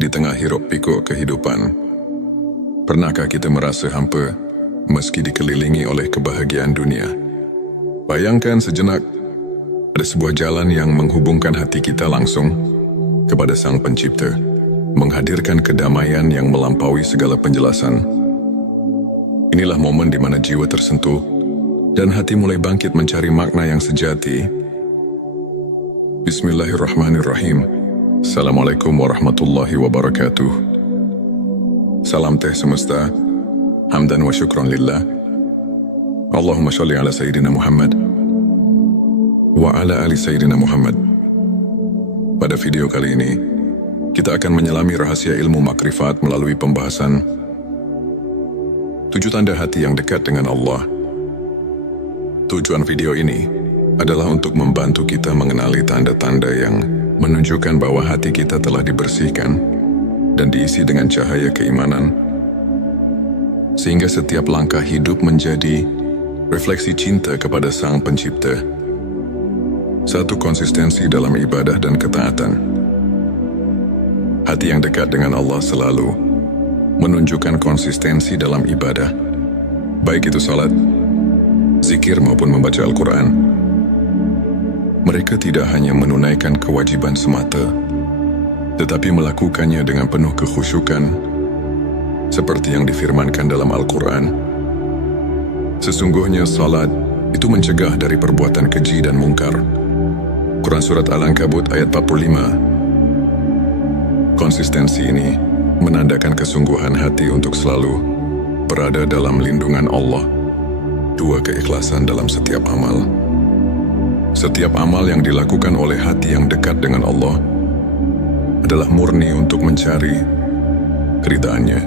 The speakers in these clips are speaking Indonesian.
Di tengah hiruk pikuk kehidupan, pernahkah kita merasa hampa meski dikelilingi oleh kebahagiaan dunia? Bayangkan sejenak, ada sebuah jalan yang menghubungkan hati kita langsung kepada Sang Pencipta, menghadirkan kedamaian yang melampaui segala penjelasan. Inilah momen di mana jiwa tersentuh dan hati mulai bangkit mencari makna yang sejati. Bismillahirrahmanirrahim. Assalamualaikum warahmatullahi wabarakatuh. Salam teh semesta, hamdan wa syukron lillah. Allahumma sholli ala Sayyidina Muhammad wa ala ali Sayyidina Muhammad. Pada video kali ini, kita akan menyelami rahasia ilmu makrifat melalui pembahasan 7 tanda hati yang dekat dengan Allah. Tujuan video ini adalah untuk membantu kita mengenali tanda-tanda yang menunjukkan bahwa hati kita telah dibersihkan dan diisi dengan cahaya keimanan, sehingga setiap langkah hidup menjadi refleksi cinta kepada Sang Pencipta. 1. Konsistensi dalam ibadah dan ketaatan. Hati yang dekat dengan Allah selalu menunjukkan konsistensi dalam ibadah, baik itu salat, zikir maupun membaca Al-Quran. Mereka tidak hanya menunaikan kewajiban semata, tetapi melakukannya dengan penuh kekhusyukan, seperti yang difirmankan dalam Al-Quran. Sesungguhnya salat itu mencegah dari perbuatan keji dan mungkar. Quran Surat Al-Ankabut ayat 45. Konsistensi ini menandakan kesungguhan hati untuk selalu berada dalam lindungan Allah. 2. Keikhlasan dalam setiap amal. Setiap amal yang dilakukan oleh hati yang dekat dengan Allah adalah murni untuk mencari keridhaannya,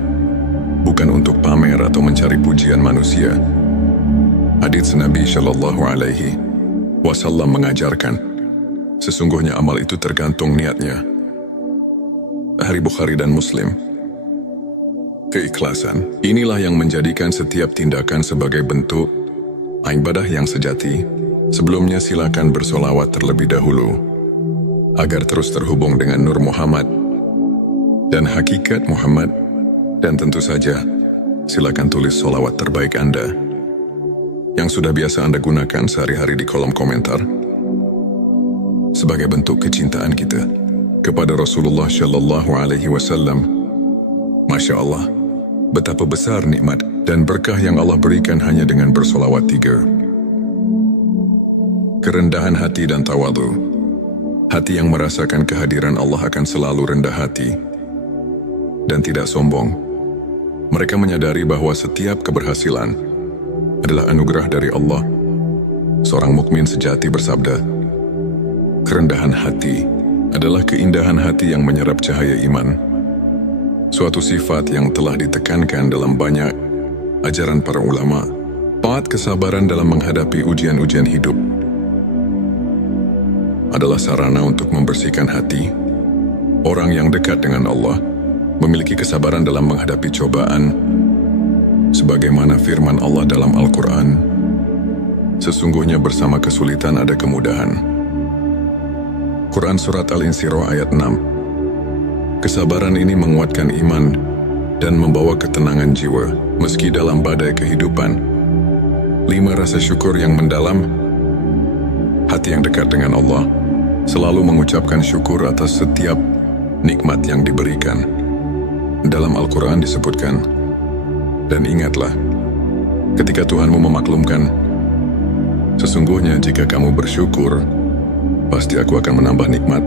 bukan untuk pamer atau mencari pujian manusia. Hadits Nabi Shallallahu Alaihi Wasallam mengajarkan, sesungguhnya amal itu tergantung niatnya. Hadits Bukhari dan Muslim. Keikhlasan inilah yang menjadikan setiap tindakan sebagai bentuk ibadah yang sejati. Sebelumnya silakan bersolawat terlebih dahulu, agar terus terhubung dengan Nur Muhammad dan hakikat Muhammad. Dan tentu saja, silakan tulis solawat terbaik Anda yang sudah biasa Anda gunakan sehari-hari di kolom komentar, sebagai bentuk kecintaan kita kepada Rasulullah Shallallahu Alaihi Wasallam. Masya Allah, betapa besar nikmat dan berkah yang Allah berikan hanya dengan bersolawat 3. Kerendahan hati dan tawadhu. Hati yang merasakan kehadiran Allah akan selalu rendah hati dan tidak sombong. Mereka menyadari bahwa setiap keberhasilan adalah anugerah dari Allah. Seorang mukmin sejati bersabda, kerendahan hati adalah keindahan hati yang menyerap cahaya iman. Suatu sifat yang telah ditekankan dalam banyak ajaran para ulama. 4. Kesabaran dalam menghadapi ujian-ujian hidup adalah sarana untuk membersihkan hati. Orang yang dekat dengan Allah memiliki kesabaran dalam menghadapi cobaan, sebagaimana firman Allah dalam Al-Quran, sesungguhnya bersama kesulitan ada kemudahan. Quran Surat Al-Insyirah ayat 6. Kesabaran ini menguatkan iman dan membawa ketenangan jiwa meski dalam badai kehidupan. 5. Rasa syukur yang mendalam. Hati yang dekat dengan Allah selalu mengucapkan syukur atas setiap nikmat yang diberikan. Dalam Al-Quran disebutkan, dan ingatlah, ketika Tuhanmu memaklumkan, sesungguhnya jika kamu bersyukur, pasti aku akan menambah nikmat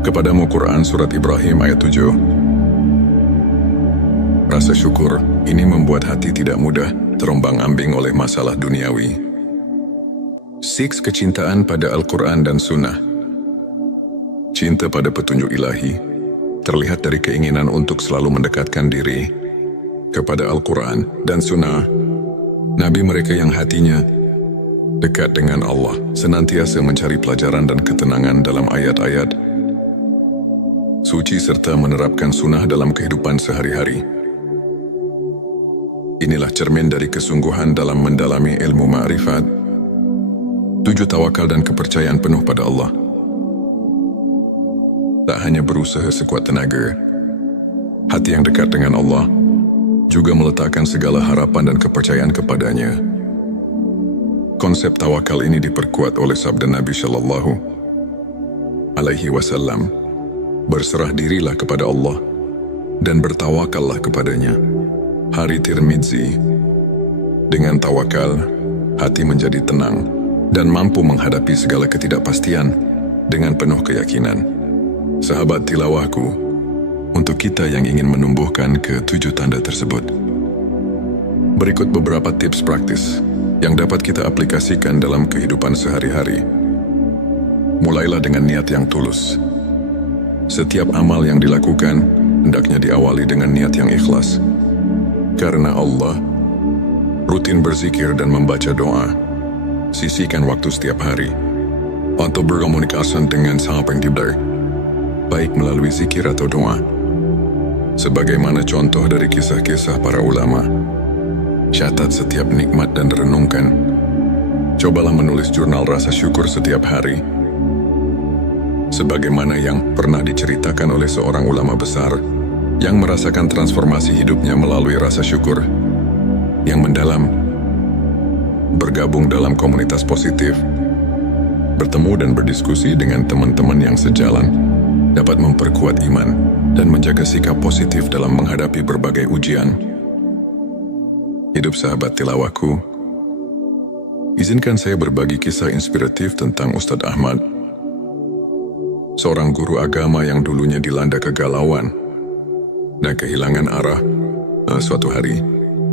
kepadamu. Quran Surat Ibrahim ayat 7. Rasa syukur ini membuat hati tidak mudah terombang-ambing oleh masalah duniawi. 6. Kecintaan pada Al-Quran dan Sunnah. Cinta pada petunjuk ilahi terlihat dari keinginan untuk selalu mendekatkan diri kepada Al-Quran dan Sunnah. Nabi mereka yang hatinya dekat dengan Allah senantiasa mencari pelajaran dan ketenangan dalam ayat-ayat suci serta menerapkan sunnah dalam kehidupan sehari-hari. Inilah cermin dari kesungguhan dalam mendalami ilmu ma'rifat. 7. Tawakal dan kepercayaan penuh pada Allah. tak hanya berusaha sekuat tenaga. Hati yang dekat dengan Allah juga meletakkan segala harapan dan kepercayaan kepadanya. Konsep tawakal ini diperkuat oleh sabda Nabi Shallallahu Alaihi Wasallam, berserah dirilah kepada Allah dan bertawakallah kepadanya. Hari Tirmidzi, dengan tawakal, hati menjadi tenang dan mampu menghadapi segala ketidakpastian dengan penuh keyakinan. Sahabat tilawahku, untuk kita yang ingin menumbuhkan ke-7 tanda tersebut, berikut beberapa tips praktis yang dapat kita aplikasikan dalam kehidupan sehari-hari. Mulailah dengan niat yang tulus. Setiap amal yang dilakukan hendaknya diawali dengan niat yang ikhlas. Karena Allah, rutin berzikir dan membaca doa. Sisihkan waktu setiap hari untuk berkomunikasi dengan Sang Pencipta, baik melalui zikir atau doa. Sebagaimana contoh dari kisah-kisah para ulama, catat setiap nikmat dan renungkan. Cobalah menulis jurnal rasa syukur setiap hari. Sebagaimana yang pernah diceritakan oleh seorang ulama besar yang merasakan transformasi hidupnya melalui rasa syukur yang mendalam, bergabung dalam komunitas positif, bertemu dan berdiskusi dengan teman-teman yang sejalan, dapat memperkuat iman dan menjaga sikap positif dalam menghadapi berbagai ujian. Hidup sahabat tilawahku, izinkan saya berbagi kisah inspiratif tentang Ustadz Ahmad, seorang guru agama yang dulunya dilanda kegalauan dan kehilangan arah. Suatu hari,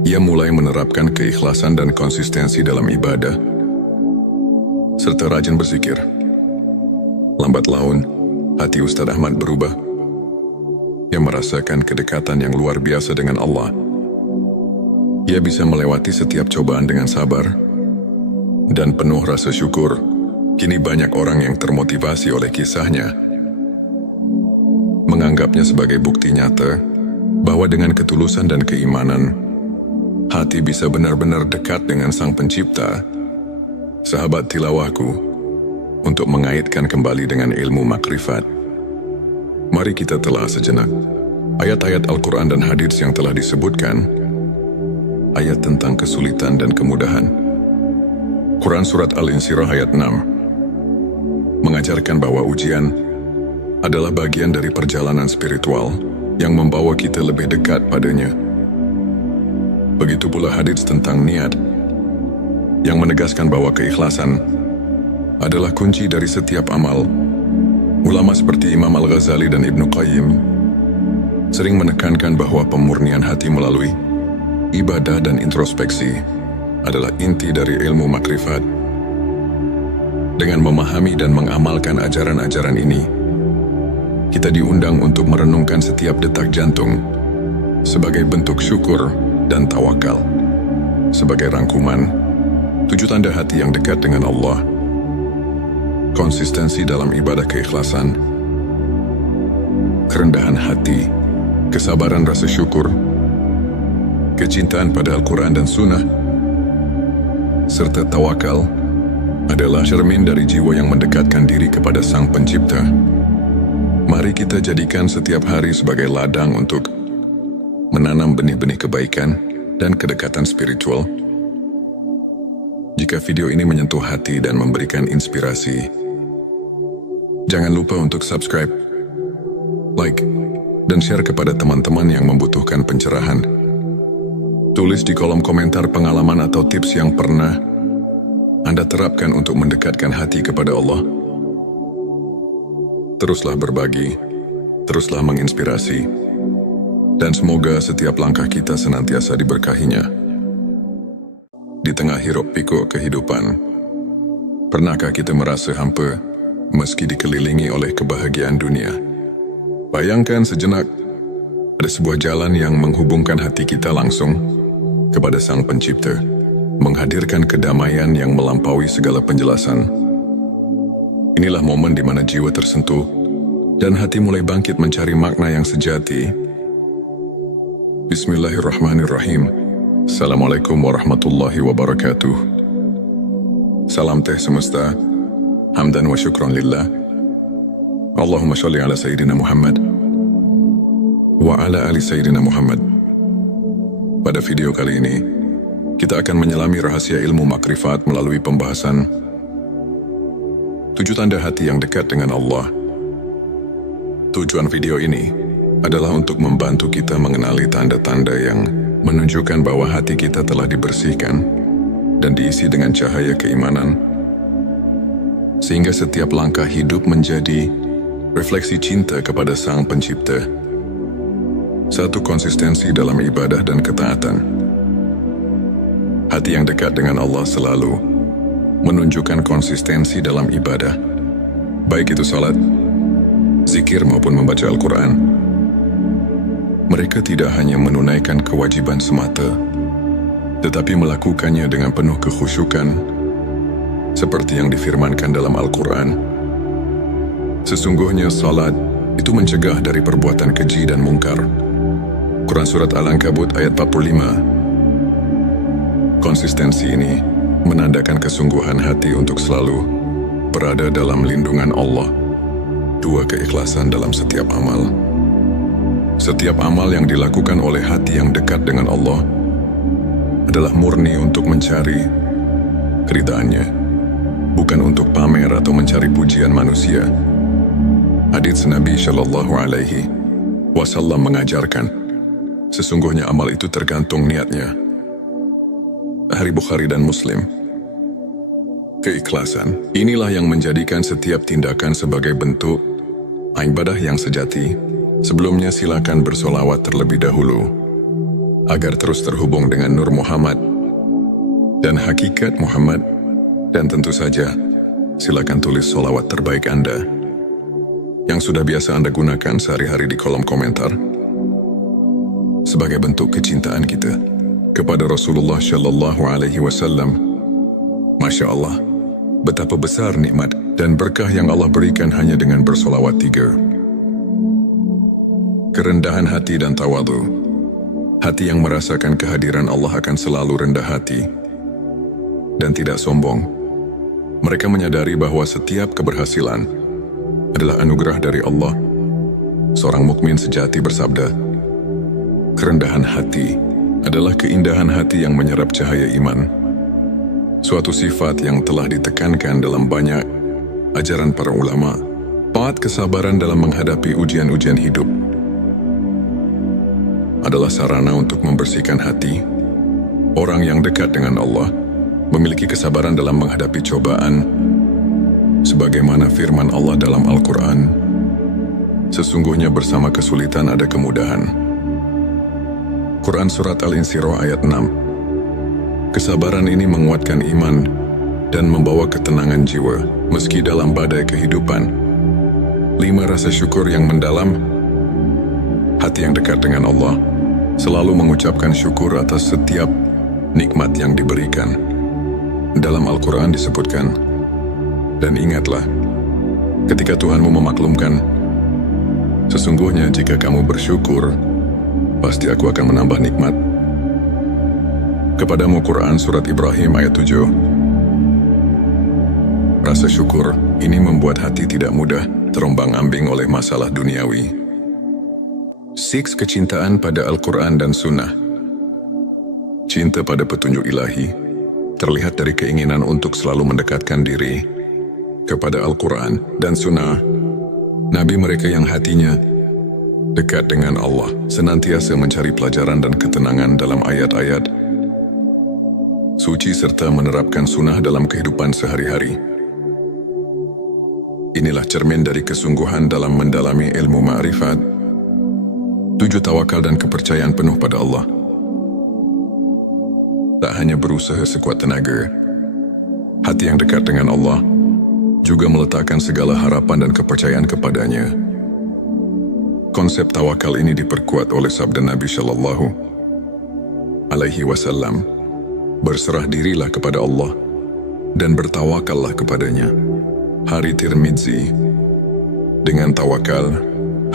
ia mulai menerapkan keikhlasan dan konsistensi dalam ibadah, serta rajin berzikir. Lambat laun, hati Ustadz Ahmad berubah. Ia merasakan kedekatan yang luar biasa dengan Allah. Ia bisa melewati setiap cobaan dengan sabar dan penuh rasa syukur. Kini banyak orang yang termotivasi oleh kisahnya, menganggapnya sebagai bukti nyata bahwa dengan ketulusan dan keimanan, hati bisa benar-benar dekat dengan Sang Pencipta. Sahabat tilawahku, untuk mengaitkan kembali dengan ilmu makrifat, mari kita telah sejenak ayat-ayat Al-Quran dan hadits yang telah disebutkan. Ayat tentang kesulitan dan kemudahan. Quran Surat Al-Insyirah ayat 6 mengajarkan bahwa ujian adalah bagian dari perjalanan spiritual yang membawa kita lebih dekat padanya. Begitu pula hadits tentang niat yang menegaskan bahwa keikhlasan adalah kunci dari setiap amal. Ulama seperti Imam Al-Ghazali dan Ibnu Qayyim sering menekankan bahwa pemurnian hati melalui ibadah dan introspeksi adalah inti dari ilmu makrifat. Dengan memahami dan mengamalkan ajaran-ajaran ini, kita diundang untuk merenungkan setiap detak jantung sebagai bentuk syukur dan tawakal. Sebagai rangkuman, 7 tanda hati yang dekat dengan Allah: konsistensi dalam ibadah keikhlasan, kerendahan hati, kesabaran rasa syukur, kecintaan pada Al-Quran dan Sunnah, serta tawakal adalah cermin dari jiwa yang mendekatkan diri kepada Sang Pencipta. Mari kita jadikan setiap hari sebagai ladang untuk menanam benih-benih kebaikan dan kedekatan spiritual. Jika video ini menyentuh hati dan memberikan inspirasi, jangan lupa untuk subscribe, like, dan share kepada teman-teman yang membutuhkan pencerahan. Tulis di kolom komentar pengalaman atau tips yang pernah Anda terapkan untuk mendekatkan hati kepada Allah. Teruslah berbagi, teruslah menginspirasi, dan semoga setiap langkah kita senantiasa diberkahinya. Di tengah hiruk pikuk kehidupan, pernahkah kita merasa hampa meski dikelilingi oleh kebahagiaan dunia? Bayangkan sejenak, ada sebuah jalan yang menghubungkan hati kita langsung kepada Sang Pencipta, menghadirkan kedamaian yang melampaui segala penjelasan. Inilah momen di mana jiwa tersentuh dan hati mulai bangkit mencari makna yang sejati. Bismillahirrahmanirrahim. Assalamualaikum warahmatullahi wabarakatuh. Salam teh semesta, hamdan wa syukron lillah. Allahumma sholli ala Sayyidina Muhammad wa ala ali Sayyidina Muhammad. Pada video kali ini, kita akan menyelami rahasia ilmu makrifat melalui pembahasan 7 tanda hati yang dekat dengan Allah. Tujuan video ini adalah untuk membantu kita mengenali tanda-tanda yang menunjukkan bahwa hati kita telah dibersihkan dan diisi dengan cahaya keimanan, sehingga setiap langkah hidup menjadi refleksi cinta kepada Sang Pencipta. Satu, konsistensi dalam ibadah dan ketaatan. Hati yang dekat dengan Allah selalu menunjukkan konsistensi dalam ibadah, baik itu salat, zikir maupun membaca Al-Quran. Mereka tidak hanya menunaikan kewajiban semata, tetapi melakukannya dengan penuh kekhusyukan, seperti yang difirmankan dalam Al-Quran. Sesungguhnya salat itu mencegah dari perbuatan keji dan mungkar. Quran Surat Al-Ankabut ayat 45. Konsistensi ini menandakan kesungguhan hati untuk selalu berada dalam lindungan Allah. 2, keikhlasan dalam setiap amal. Setiap amal yang dilakukan oleh hati yang dekat dengan Allah adalah murni untuk mencari keridhaannya, bukan untuk pamer atau mencari pujian manusia. Hadits Nabi Shallallahu Alaihi Wasallam mengajarkan, sesungguhnya amal itu tergantung niatnya. Hari Bukhari dan Muslim. Keikhlasan, inilah yang menjadikan setiap tindakan sebagai bentuk ibadah yang sejati. Sebelumnya silakan bersolawat terlebih dahulu, agar terus terhubung dengan Nur Muhammad dan hakikat Muhammad. Dan tentu saja, silakan tulis solawat terbaik Anda yang sudah biasa Anda gunakan sehari-hari di kolom komentar, sebagai bentuk kecintaan kita kepada Rasulullah Shallallahu Alaihi Wasallam. Masya Allah, betapa besar nikmat dan berkah yang Allah berikan hanya dengan bersolawat 3. Kerendahan hati dan tawadhu. Hati yang merasakan kehadiran Allah akan selalu rendah hati dan tidak sombong. Mereka menyadari bahwa setiap keberhasilan adalah anugerah dari Allah. Seorang mukmin sejati bersabda, kerendahan hati adalah keindahan hati yang menyerap cahaya iman. Suatu sifat yang telah ditekankan dalam banyak ajaran para ulama. 4, kesabaran dalam menghadapi ujian-ujian hidup adalah sarana untuk membersihkan hati. Orang yang dekat dengan Allah memiliki kesabaran dalam menghadapi cobaan, sebagaimana firman Allah dalam Al-Quran, sesungguhnya bersama kesulitan ada kemudahan. Quran Surat Al-Insyirah ayat 6. Kesabaran ini menguatkan iman dan membawa ketenangan jiwa meski dalam badai kehidupan. 5, rasa syukur yang mendalam. Hati yang dekat dengan Allah selalu mengucapkan syukur atas setiap nikmat yang diberikan. Dalam Al-Quran disebutkan, dan ingatlah, ketika Tuhanmu memaklumkan, sesungguhnya jika kamu bersyukur, pasti aku akan menambah nikmat. Kepadamu Quran Surat Ibrahim ayat 7. Rasa syukur ini membuat hati tidak mudah terombang-ambing oleh masalah duniawi. 6, kecintaan pada Al-Quran dan Sunnah. Cinta pada petunjuk ilahi terlihat dari keinginan untuk selalu mendekatkan diri kepada Al-Quran dan Sunnah. Nabi mereka yang hatinya dekat dengan Allah senantiasa mencari pelajaran dan ketenangan dalam ayat-ayat suci serta menerapkan sunnah dalam kehidupan sehari-hari. Inilah cermin dari kesungguhan dalam mendalami ilmu ma'rifat. 7, tawakal dan kepercayaan penuh pada Allah. Tak hanya berusaha sekuat tenaga, hati yang dekat dengan Allah juga meletakkan segala harapan dan kepercayaan kepadanya. Konsep tawakal ini diperkuat oleh sabda Nabi Shallallahu Alaihi Wasallam, berserah dirilah kepada Allah dan bertawakallah kepadanya. Hari Tirmidzi. Dengan tawakal,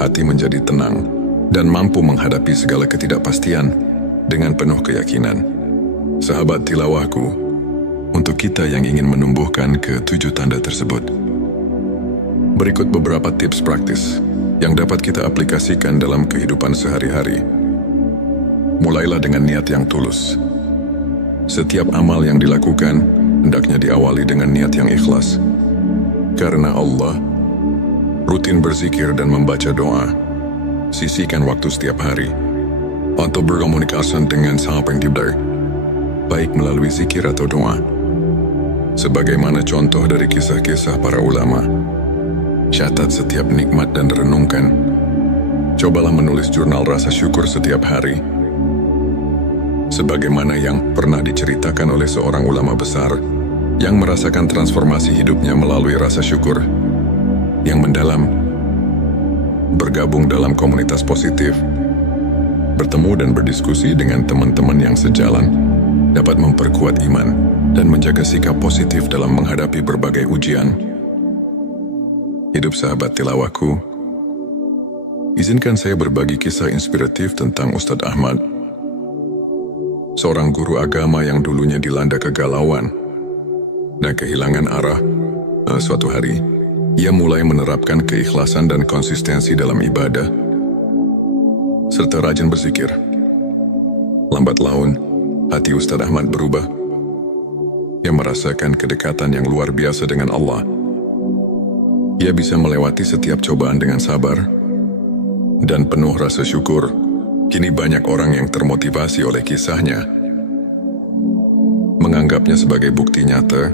hati menjadi tenang dan mampu menghadapi segala ketidakpastian dengan penuh keyakinan. Sahabat tilawahku, untuk kita yang ingin menumbuhkan ke-7 tanda tersebut, Berikut beberapa tips praktis yang dapat kita aplikasikan dalam kehidupan sehari-hari. Mulailah dengan niat yang tulus. Setiap amal yang dilakukan hendaknya diawali dengan niat yang ikhlas. Karena Allah, rutin berzikir dan membaca doa. Sisihkan waktu setiap hari untuk berkomunikasi dengan Sang Pencipta, baik melalui zikir atau doa. Sebagaimana contoh dari kisah-kisah para ulama, catat setiap nikmat dan renungkan. Cobalah menulis jurnal rasa syukur setiap hari. Sebagaimana yang pernah diceritakan oleh seorang ulama besar yang merasakan transformasi hidupnya melalui rasa syukur yang mendalam, bergabung dalam komunitas positif, bertemu dan berdiskusi dengan teman-teman yang sejalan, dapat memperkuat iman dan menjaga sikap positif dalam menghadapi berbagai ujian. Hidup sahabat tilawahku, izinkan saya berbagi kisah inspiratif tentang Ustadz Ahmad, seorang guru agama yang dulunya dilanda kegalauan dan kehilangan arah. Suatu hari, ia mulai menerapkan keikhlasan dan konsistensi dalam ibadah, serta rajin berzikir. Lambat laun, hati Ustadz Ahmad berubah. Ia merasakan kedekatan yang luar biasa dengan Allah. Ia bisa melewati setiap cobaan dengan sabar dan penuh rasa syukur. Kini banyak orang yang termotivasi oleh kisahnya, menganggapnya sebagai bukti nyata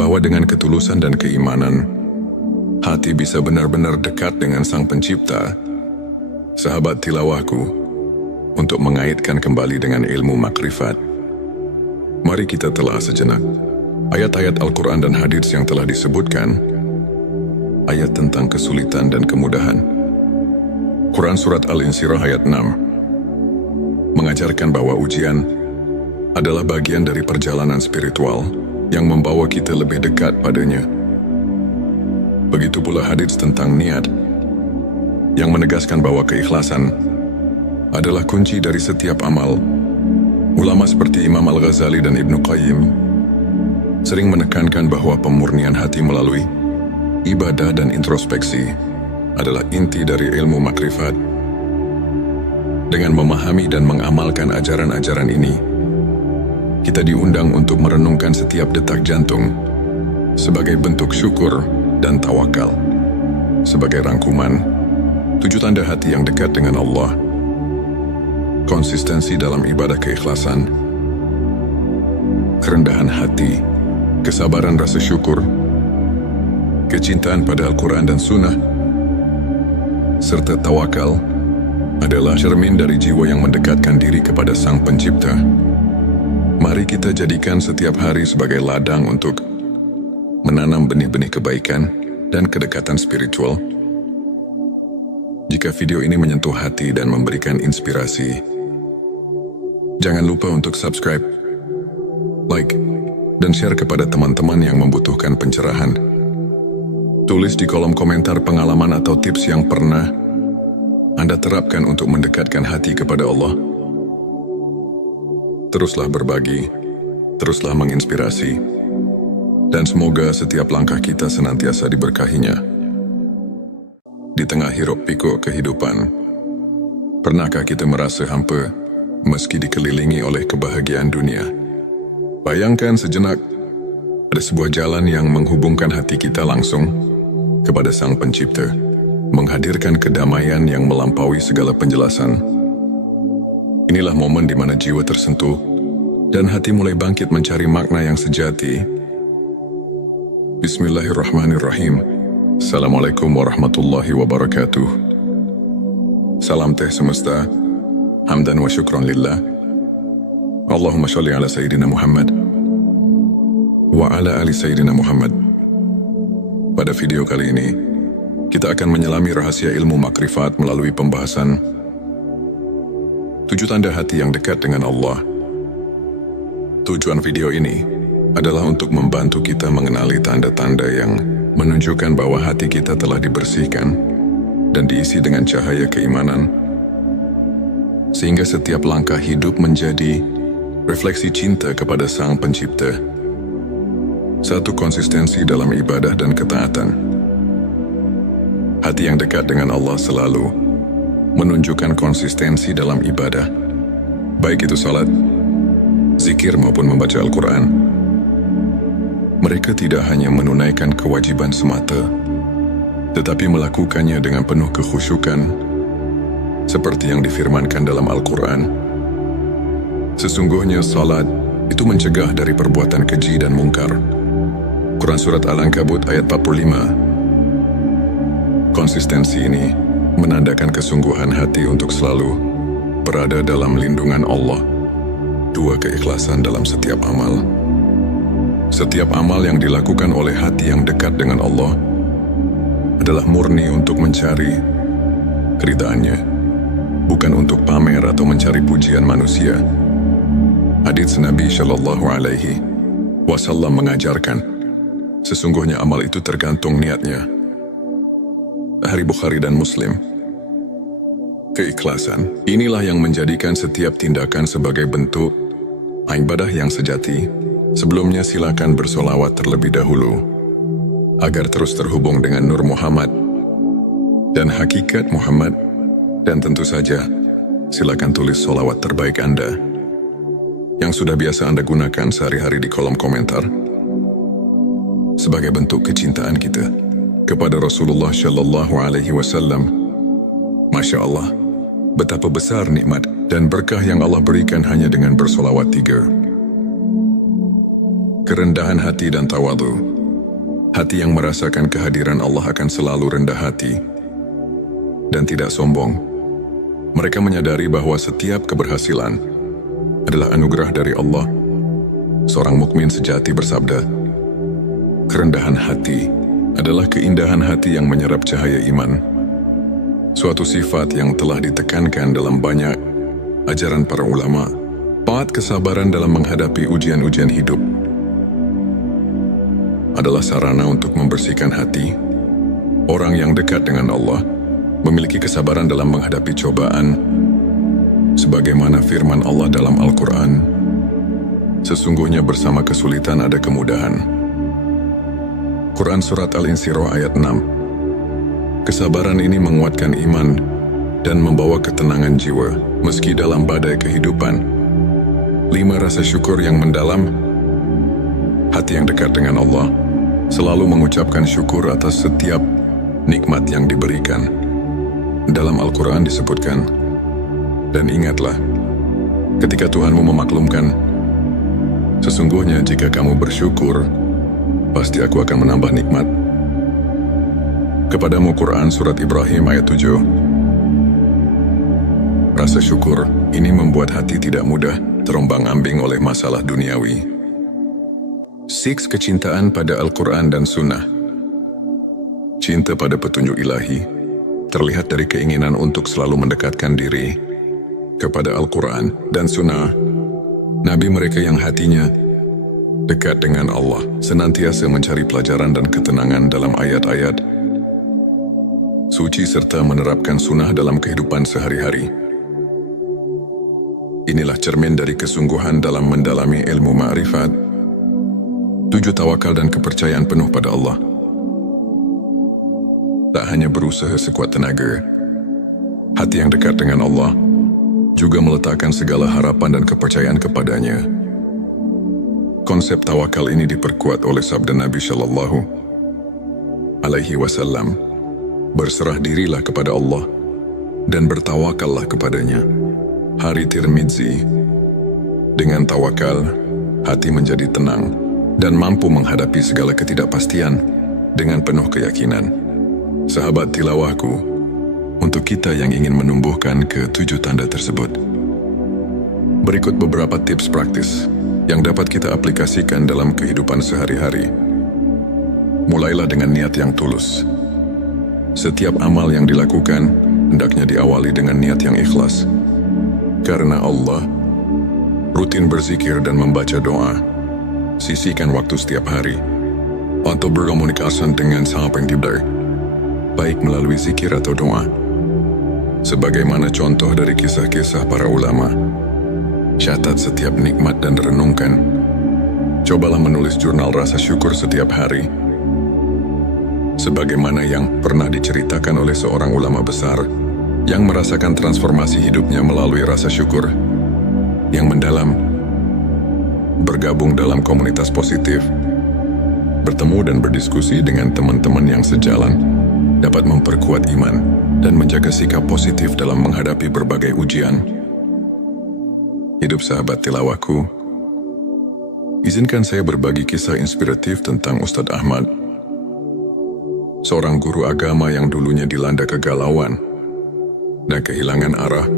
bahwa dengan ketulusan dan keimanan, hati bisa benar-benar dekat dengan Sang Pencipta. Sahabat tilawahku, untuk mengaitkan kembali dengan ilmu makrifat, mari kita telah sejenak ayat-ayat Al-Quran dan hadits yang telah disebutkan. Ayat tentang kesulitan dan kemudahan. Quran Surat Al-Insyirah ayat 6 mengajarkan bahwa ujian adalah bagian dari perjalanan spiritual yang membawa kita lebih dekat padanya. Begitu pula hadits tentang niat yang menegaskan bahwa keikhlasan adalah kunci dari setiap amal. Ulama seperti Imam Al-Ghazali dan Ibnu Qayyim sering menekankan bahwa pemurnian hati melalui ibadah dan introspeksi adalah inti dari ilmu makrifat. Dengan memahami dan mengamalkan ajaran-ajaran ini, kita diundang untuk merenungkan setiap detak jantung sebagai bentuk syukur dan tawakal. Sebagai rangkuman, 7 tanda hati yang dekat dengan Allah: konsistensi dalam ibadah keikhlasan, kerendahan hati, kesabaran rasa syukur, kecintaan pada Al-Quran dan Sunnah, serta tawakal adalah cermin dari jiwa yang mendekatkan diri kepada Sang Pencipta. Mari kita jadikan setiap hari sebagai ladang untuk menanam benih-benih kebaikan dan kedekatan spiritual. Jika video ini menyentuh hati dan memberikan inspirasi, jangan lupa untuk subscribe, like, dan share kepada teman-teman yang membutuhkan pencerahan. Tulis di kolom komentar pengalaman atau tips yang pernah Anda terapkan untuk mendekatkan hati kepada Allah. Teruslah berbagi, teruslah menginspirasi, dan semoga setiap langkah kita senantiasa diberkahinya. Di tengah hiruk pikuk kehidupan, pernahkah kita merasa hampa meski dikelilingi oleh kebahagiaan dunia? Bayangkan sejenak, ada sebuah jalan yang menghubungkan hati kita langsung kepada Sang Pencipta, menghadirkan kedamaian yang melampaui segala penjelasan. Inilah momen di mana jiwa tersentuh dan hati mulai bangkit mencari makna yang sejati. Bismillahirrahmanirrahim. Assalamualaikum warahmatullahi wabarakatuh. Salam teh semesta, hamdan wa syukran lillah. Allahumma sholli ala Sayyidina Muhammad wa ala ali Sayyidina Muhammad. Pada video kali ini, kita akan menyelami rahasia ilmu makrifat melalui pembahasan 7 tanda hati yang dekat dengan Allah. Tujuan video ini adalah untuk membantu kita mengenali tanda-tanda yang menunjukkan bahwa hati kita telah dibersihkan dan diisi dengan cahaya keimanan, sehingga setiap langkah hidup menjadi refleksi cinta kepada Sang Pencipta. 1. Konsistensi dalam ibadah dan ketaatan. Hati yang dekat dengan Allah selalu menunjukkan konsistensi dalam ibadah, baik itu salat, zikir maupun membaca Al-Quran. Mereka tidak hanya menunaikan kewajiban semata, tetapi melakukannya dengan penuh kekhusyukan, seperti yang difirmankan dalam Al-Quran. Sesungguhnya salat itu mencegah dari perbuatan keji dan mungkar. Quran Surat Al-Ankabut ayat 45. Konsistensi ini menandakan kesungguhan hati untuk selalu berada dalam lindungan Allah. 2. Keikhlasan dalam setiap amal. Setiap amal yang dilakukan oleh hati yang dekat dengan Allah adalah murni untuk mencari keridhaannya, bukan untuk pamer atau mencari pujian manusia. Hadits Nabi Shallallahu Alaihi Wasallam mengajarkan, sesungguhnya amal itu tergantung niatnya. Hari Bukhari dan Muslim. Keikhlasan inilah yang menjadikan setiap tindakan sebagai bentuk ibadah yang sejati. Sebelumnya silakan bersolawat terlebih dahulu agar terus terhubung dengan Nur Muhammad dan hakikat Muhammad, dan tentu saja silakan tulis solawat terbaik Anda yang sudah biasa Anda gunakan sehari-hari di kolom komentar sebagai bentuk kecintaan kita kepada Rasulullah Shallallahu Alaihi Wasallam. Masya Allah, betapa besar nikmat dan berkah yang Allah berikan hanya dengan bersolawat 3. Kerendahan hati dan tawadhu. Hati yang merasakan kehadiran Allah akan selalu rendah hati dan tidak sombong. Mereka menyadari bahwa setiap keberhasilan adalah anugerah dari Allah. Seorang mukmin sejati bersabda, kerendahan hati adalah keindahan hati yang menyerap cahaya iman. Suatu sifat yang telah ditekankan dalam banyak ajaran para ulama. 4. Kesabaran dalam menghadapi ujian-ujian hidup adalah sarana untuk membersihkan hati. Orang yang dekat dengan Allah memiliki kesabaran dalam menghadapi cobaan, sebagaimana firman Allah dalam Al-Quran, sesungguhnya bersama kesulitan ada kemudahan. Quran Surat Al-Insyirah ayat 6. Kesabaran ini menguatkan iman dan membawa ketenangan jiwa meski dalam badai kehidupan. 5. Rasa syukur yang mendalam. Hati yang dekat dengan Allah selalu mengucapkan syukur atas setiap nikmat yang diberikan. Dalam Al-Quran disebutkan, dan ingatlah ketika Tuhanmu memaklumkan, sesungguhnya jika kamu bersyukur, pasti aku akan menambah nikmat kepadamu. Quran Surat Ibrahim ayat 7. Rasa syukur ini membuat hati tidak mudah terombang-ambing oleh masalah duniawi. 6. Kecintaan pada Al-Quran dan Sunnah. Cinta pada petunjuk ilahi terlihat dari keinginan untuk selalu mendekatkan diri kepada Al-Quran dan Sunnah. Nabi mereka yang hatinya dekat dengan Allah senantiasa mencari pelajaran dan ketenangan dalam ayat-ayat suci serta menerapkan sunnah dalam kehidupan sehari-hari. Inilah cermin dari kesungguhan dalam mendalami ilmu ma'rifat. 7. Tawakal dan kepercayaan penuh pada Allah. Tak hanya berusaha sekuat tenaga, hati yang dekat dengan Allah juga meletakkan segala harapan dan kepercayaan kepadanya. Konsep tawakal ini diperkuat oleh sabda Nabi Shallallahu Alaihi Wasallam, berserah dirilah kepada Allah dan bertawakallah kepadanya. Hari Tirmidzi. Dengan tawakal, hati menjadi tenang dan mampu menghadapi segala ketidakpastian dengan penuh keyakinan. Sahabat tilawahku, untuk kita yang ingin menumbuhkan ke-7 tanda tersebut, berikut beberapa tips praktis yang dapat kita aplikasikan dalam kehidupan sehari-hari. Mulailah dengan niat yang tulus. Setiap amal yang dilakukan hendaknya diawali dengan niat yang ikhlas. Karena Allah, rutin berzikir dan membaca doa. Sisihkan waktu setiap hari untuk berkomunikasi dengan Sang Pencipta, baik melalui zikir atau doa. Sebagaimana contoh dari kisah-kisah para ulama, catat setiap nikmat dan renungkan. Cobalah menulis jurnal rasa syukur setiap hari. sebagaimana yang pernah diceritakan oleh seorang ulama besar yang merasakan transformasi hidupnya melalui rasa syukur yang mendalam, bergabung dalam komunitas positif, bertemu dan berdiskusi dengan teman-teman yang sejalan, dapat memperkuat iman dan menjaga sikap positif dalam menghadapi berbagai ujian. Hidup sahabat tilawahku, izinkan saya berbagi kisah inspiratif tentang Ustadz Ahmad, seorang guru agama yang dulunya dilanda kegalauan dan kehilangan arah.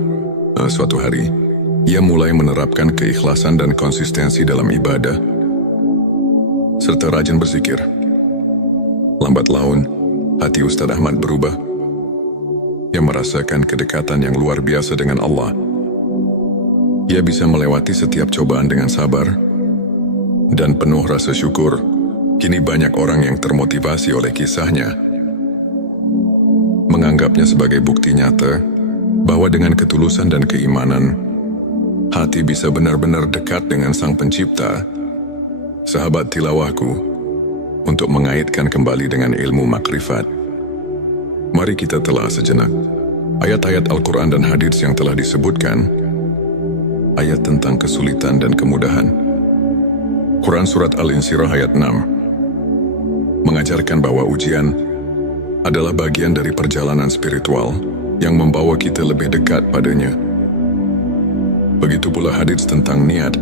Suatu hari, ia mulai menerapkan keikhlasan dan konsistensi dalam ibadah, serta rajin berzikir. Lambat laun, hati Ustadz Ahmad berubah. Ia merasakan kedekatan yang luar biasa dengan Allah. Ia bisa melewati setiap cobaan dengan sabar dan penuh rasa syukur. Kini banyak orang yang termotivasi oleh kisahnya, menganggapnya sebagai bukti nyata bahwa dengan ketulusan dan keimanan, hati bisa benar-benar dekat dengan Sang Pencipta. Sahabat tilawahku, untuk mengaitkan kembali dengan ilmu makrifat, mari kita telah sejenak ayat-ayat Al-Quran dan hadits yang telah disebutkan, ayat tentang kesulitan dan kemudahan. Quran Surat Al-Insyirah ayat 6 mengajarkan bahwa ujian adalah bagian dari perjalanan spiritual yang membawa kita lebih dekat padanya. Begitu pula hadits tentang niat,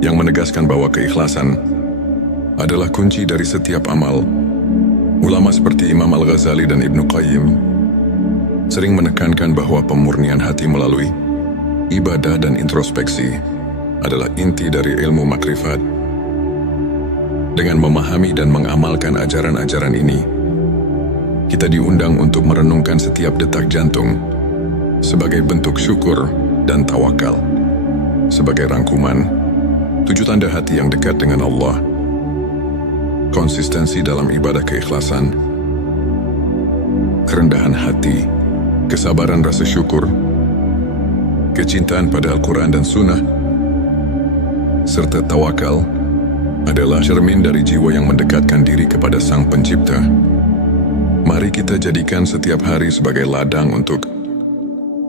yang menegaskan bahwa keikhlasan adalah kunci dari setiap amal. Ulama seperti Imam Al-Ghazali dan Ibnu Qayyim sering menekankan bahwa pemurnian hati melalui ibadah dan introspeksi adalah inti dari ilmu makrifat. Dengan memahami dan mengamalkan ajaran-ajaran ini, kita diundang untuk merenungkan setiap detak jantung sebagai bentuk syukur dan tawakal. Sebagai rangkuman, 7 tanda hati yang dekat dengan Allah: konsistensi dalam ibadah keikhlasan, kerendahan hati, kesabaran rasa syukur, kecintaan pada Al-Quran dan Sunnah, serta tawakal adalah cermin dari jiwa yang mendekatkan diri kepada Sang Pencipta. Mari kita jadikan setiap hari sebagai ladang untuk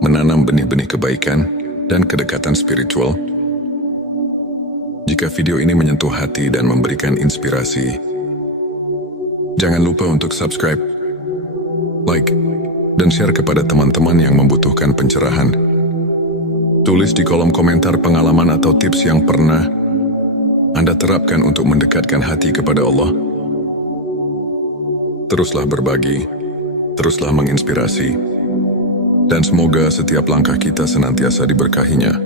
menanam benih-benih kebaikan dan kedekatan spiritual. Jika video ini menyentuh hati dan memberikan inspirasi, jangan lupa untuk subscribe, like, dan share kepada teman-teman yang membutuhkan pencerahan. Tulis di kolom komentar pengalaman atau tips yang pernah Anda terapkan untuk mendekatkan hati kepada Allah. Teruslah berbagi, teruslah menginspirasi, dan semoga setiap langkah kita senantiasa diberkahinya.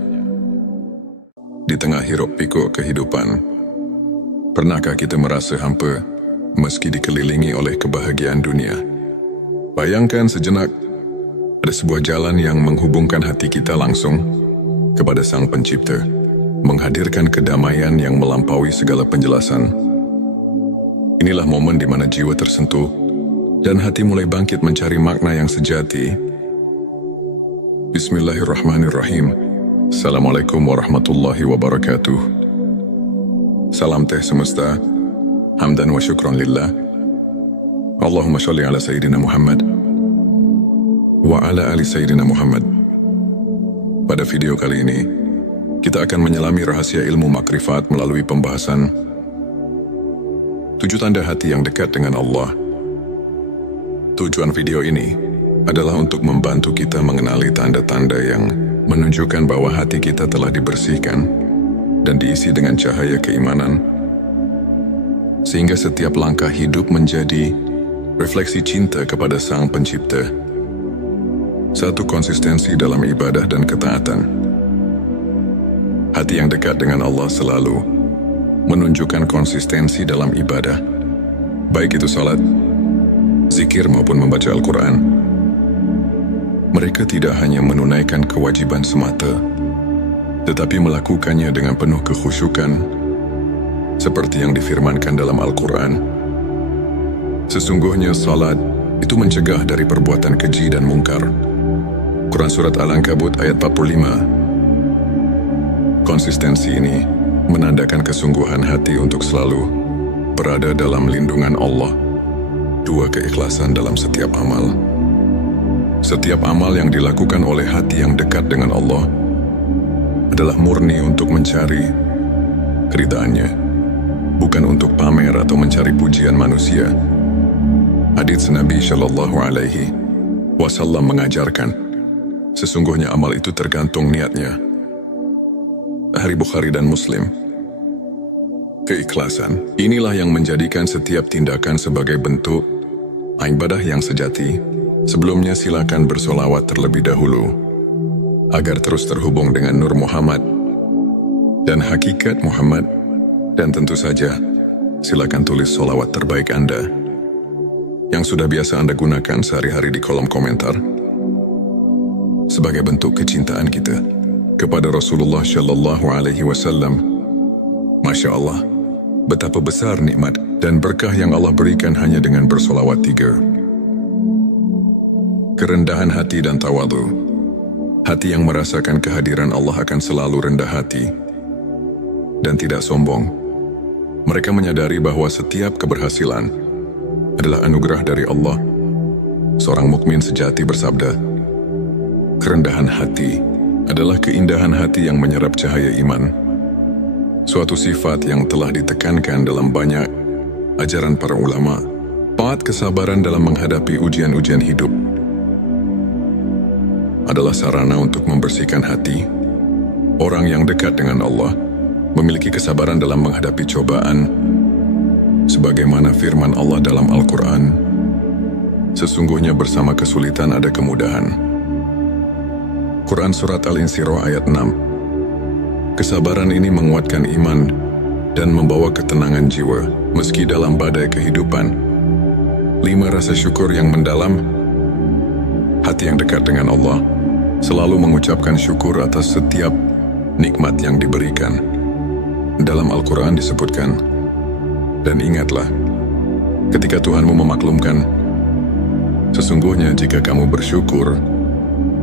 Di tengah hiruk-pikuk kehidupan, pernahkah kita merasa hampa meski dikelilingi oleh kebahagiaan dunia? Bayangkan sejenak, ada sebuah jalan yang menghubungkan hati kita langsung kepada Sang Pencipta, menghadirkan kedamaian yang melampaui segala penjelasan. Inilah momen di mana jiwa tersentuh dan hati mulai bangkit mencari makna yang sejati. Bismillahirrahmanirrahim. Assalamualaikum warahmatullahi wabarakatuh. Salam teh semesta, hamdan wa syukran lillah. Allahumma sholli ala Sayyidina Muhammad wa ala ali Sayyidina Muhammad. Pada video kali ini, kita akan menyelami rahasia ilmu makrifat melalui pembahasan 7 tanda hati yang dekat dengan Allah. Tujuan video ini adalah untuk membantu kita mengenali tanda-tanda yang menunjukkan bahwa hati kita telah dibersihkan dan diisi dengan cahaya keimanan, sehingga setiap langkah hidup menjadi refleksi cinta kepada Sang Pencipta. 1. Konsistensi dalam ibadah dan ketaatan. Hati yang dekat dengan Allah selalu menunjukkan konsistensi dalam ibadah, baik itu salat, zikir maupun membaca Al-Quran. Mereka tidak hanya menunaikan kewajiban semata, tetapi melakukannya dengan penuh kekhusyukan, seperti yang difirmankan dalam Al-Quran. Sesungguhnya salat itu mencegah dari perbuatan keji dan mungkar. Quran Surat Al-Ankabut ayat 45. Konsistensi ini menandakan kesungguhan hati untuk selalu berada dalam lindungan Allah 2. Keikhlasan dalam setiap amal. Setiap amal yang dilakukan oleh hati yang dekat dengan Allah adalah murni untuk mencari keridhaannya, bukan untuk pamer atau mencari pujian manusia. Hadits Nabi Shallallahu Alaihi Wasallam mengajarkan, sesungguhnya amal itu tergantung niatnya. Sahih Bukhari dan Muslim. Keikhlasan inilah yang menjadikan setiap tindakan sebagai bentuk ibadah yang sejati. Sebelumnya silakan bersolawat terlebih dahulu agar terus terhubung dengan Nur Muhammad dan hakikat Muhammad. Dan tentu saja silakan tulis solawat terbaik Anda yang sudah biasa Anda gunakan sehari-hari di kolom komentar sebagai bentuk kecintaan kita kepada Rasulullah Shallallahu Alaihi Wasallam. Masya Allah, betapa besar nikmat dan berkah yang Allah berikan hanya dengan bersolawat 3. Kerendahan hati dan tawadhu. Hati yang merasakan kehadiran Allah akan selalu rendah hati dan tidak sombong. Mereka menyadari bahwa setiap keberhasilan adalah anugerah dari Allah. Seorang mukmin sejati bersabda, kerendahan hati adalah keindahan hati yang menyerap cahaya iman. Suatu sifat yang telah ditekankan dalam banyak ajaran para ulama. 4. Kesabaran dalam menghadapi ujian-ujian hidup adalah sarana untuk membersihkan hati. Orang yang dekat dengan Allah memiliki kesabaran dalam menghadapi cobaan, sebagaimana firman Allah dalam Al-Quran, sesungguhnya bersama kesulitan ada kemudahan. Quran Surat Al-Insyirah ayat 6. Kesabaran ini menguatkan iman dan membawa ketenangan jiwa meski dalam badai kehidupan. 5. Rasa syukur yang mendalam. Hati yang dekat dengan Allah selalu mengucapkan syukur atas setiap nikmat yang diberikan. Dalam Al-Quran disebutkan, dan ingatlah, ketika Tuhanmu memaklumkan, sesungguhnya jika kamu bersyukur,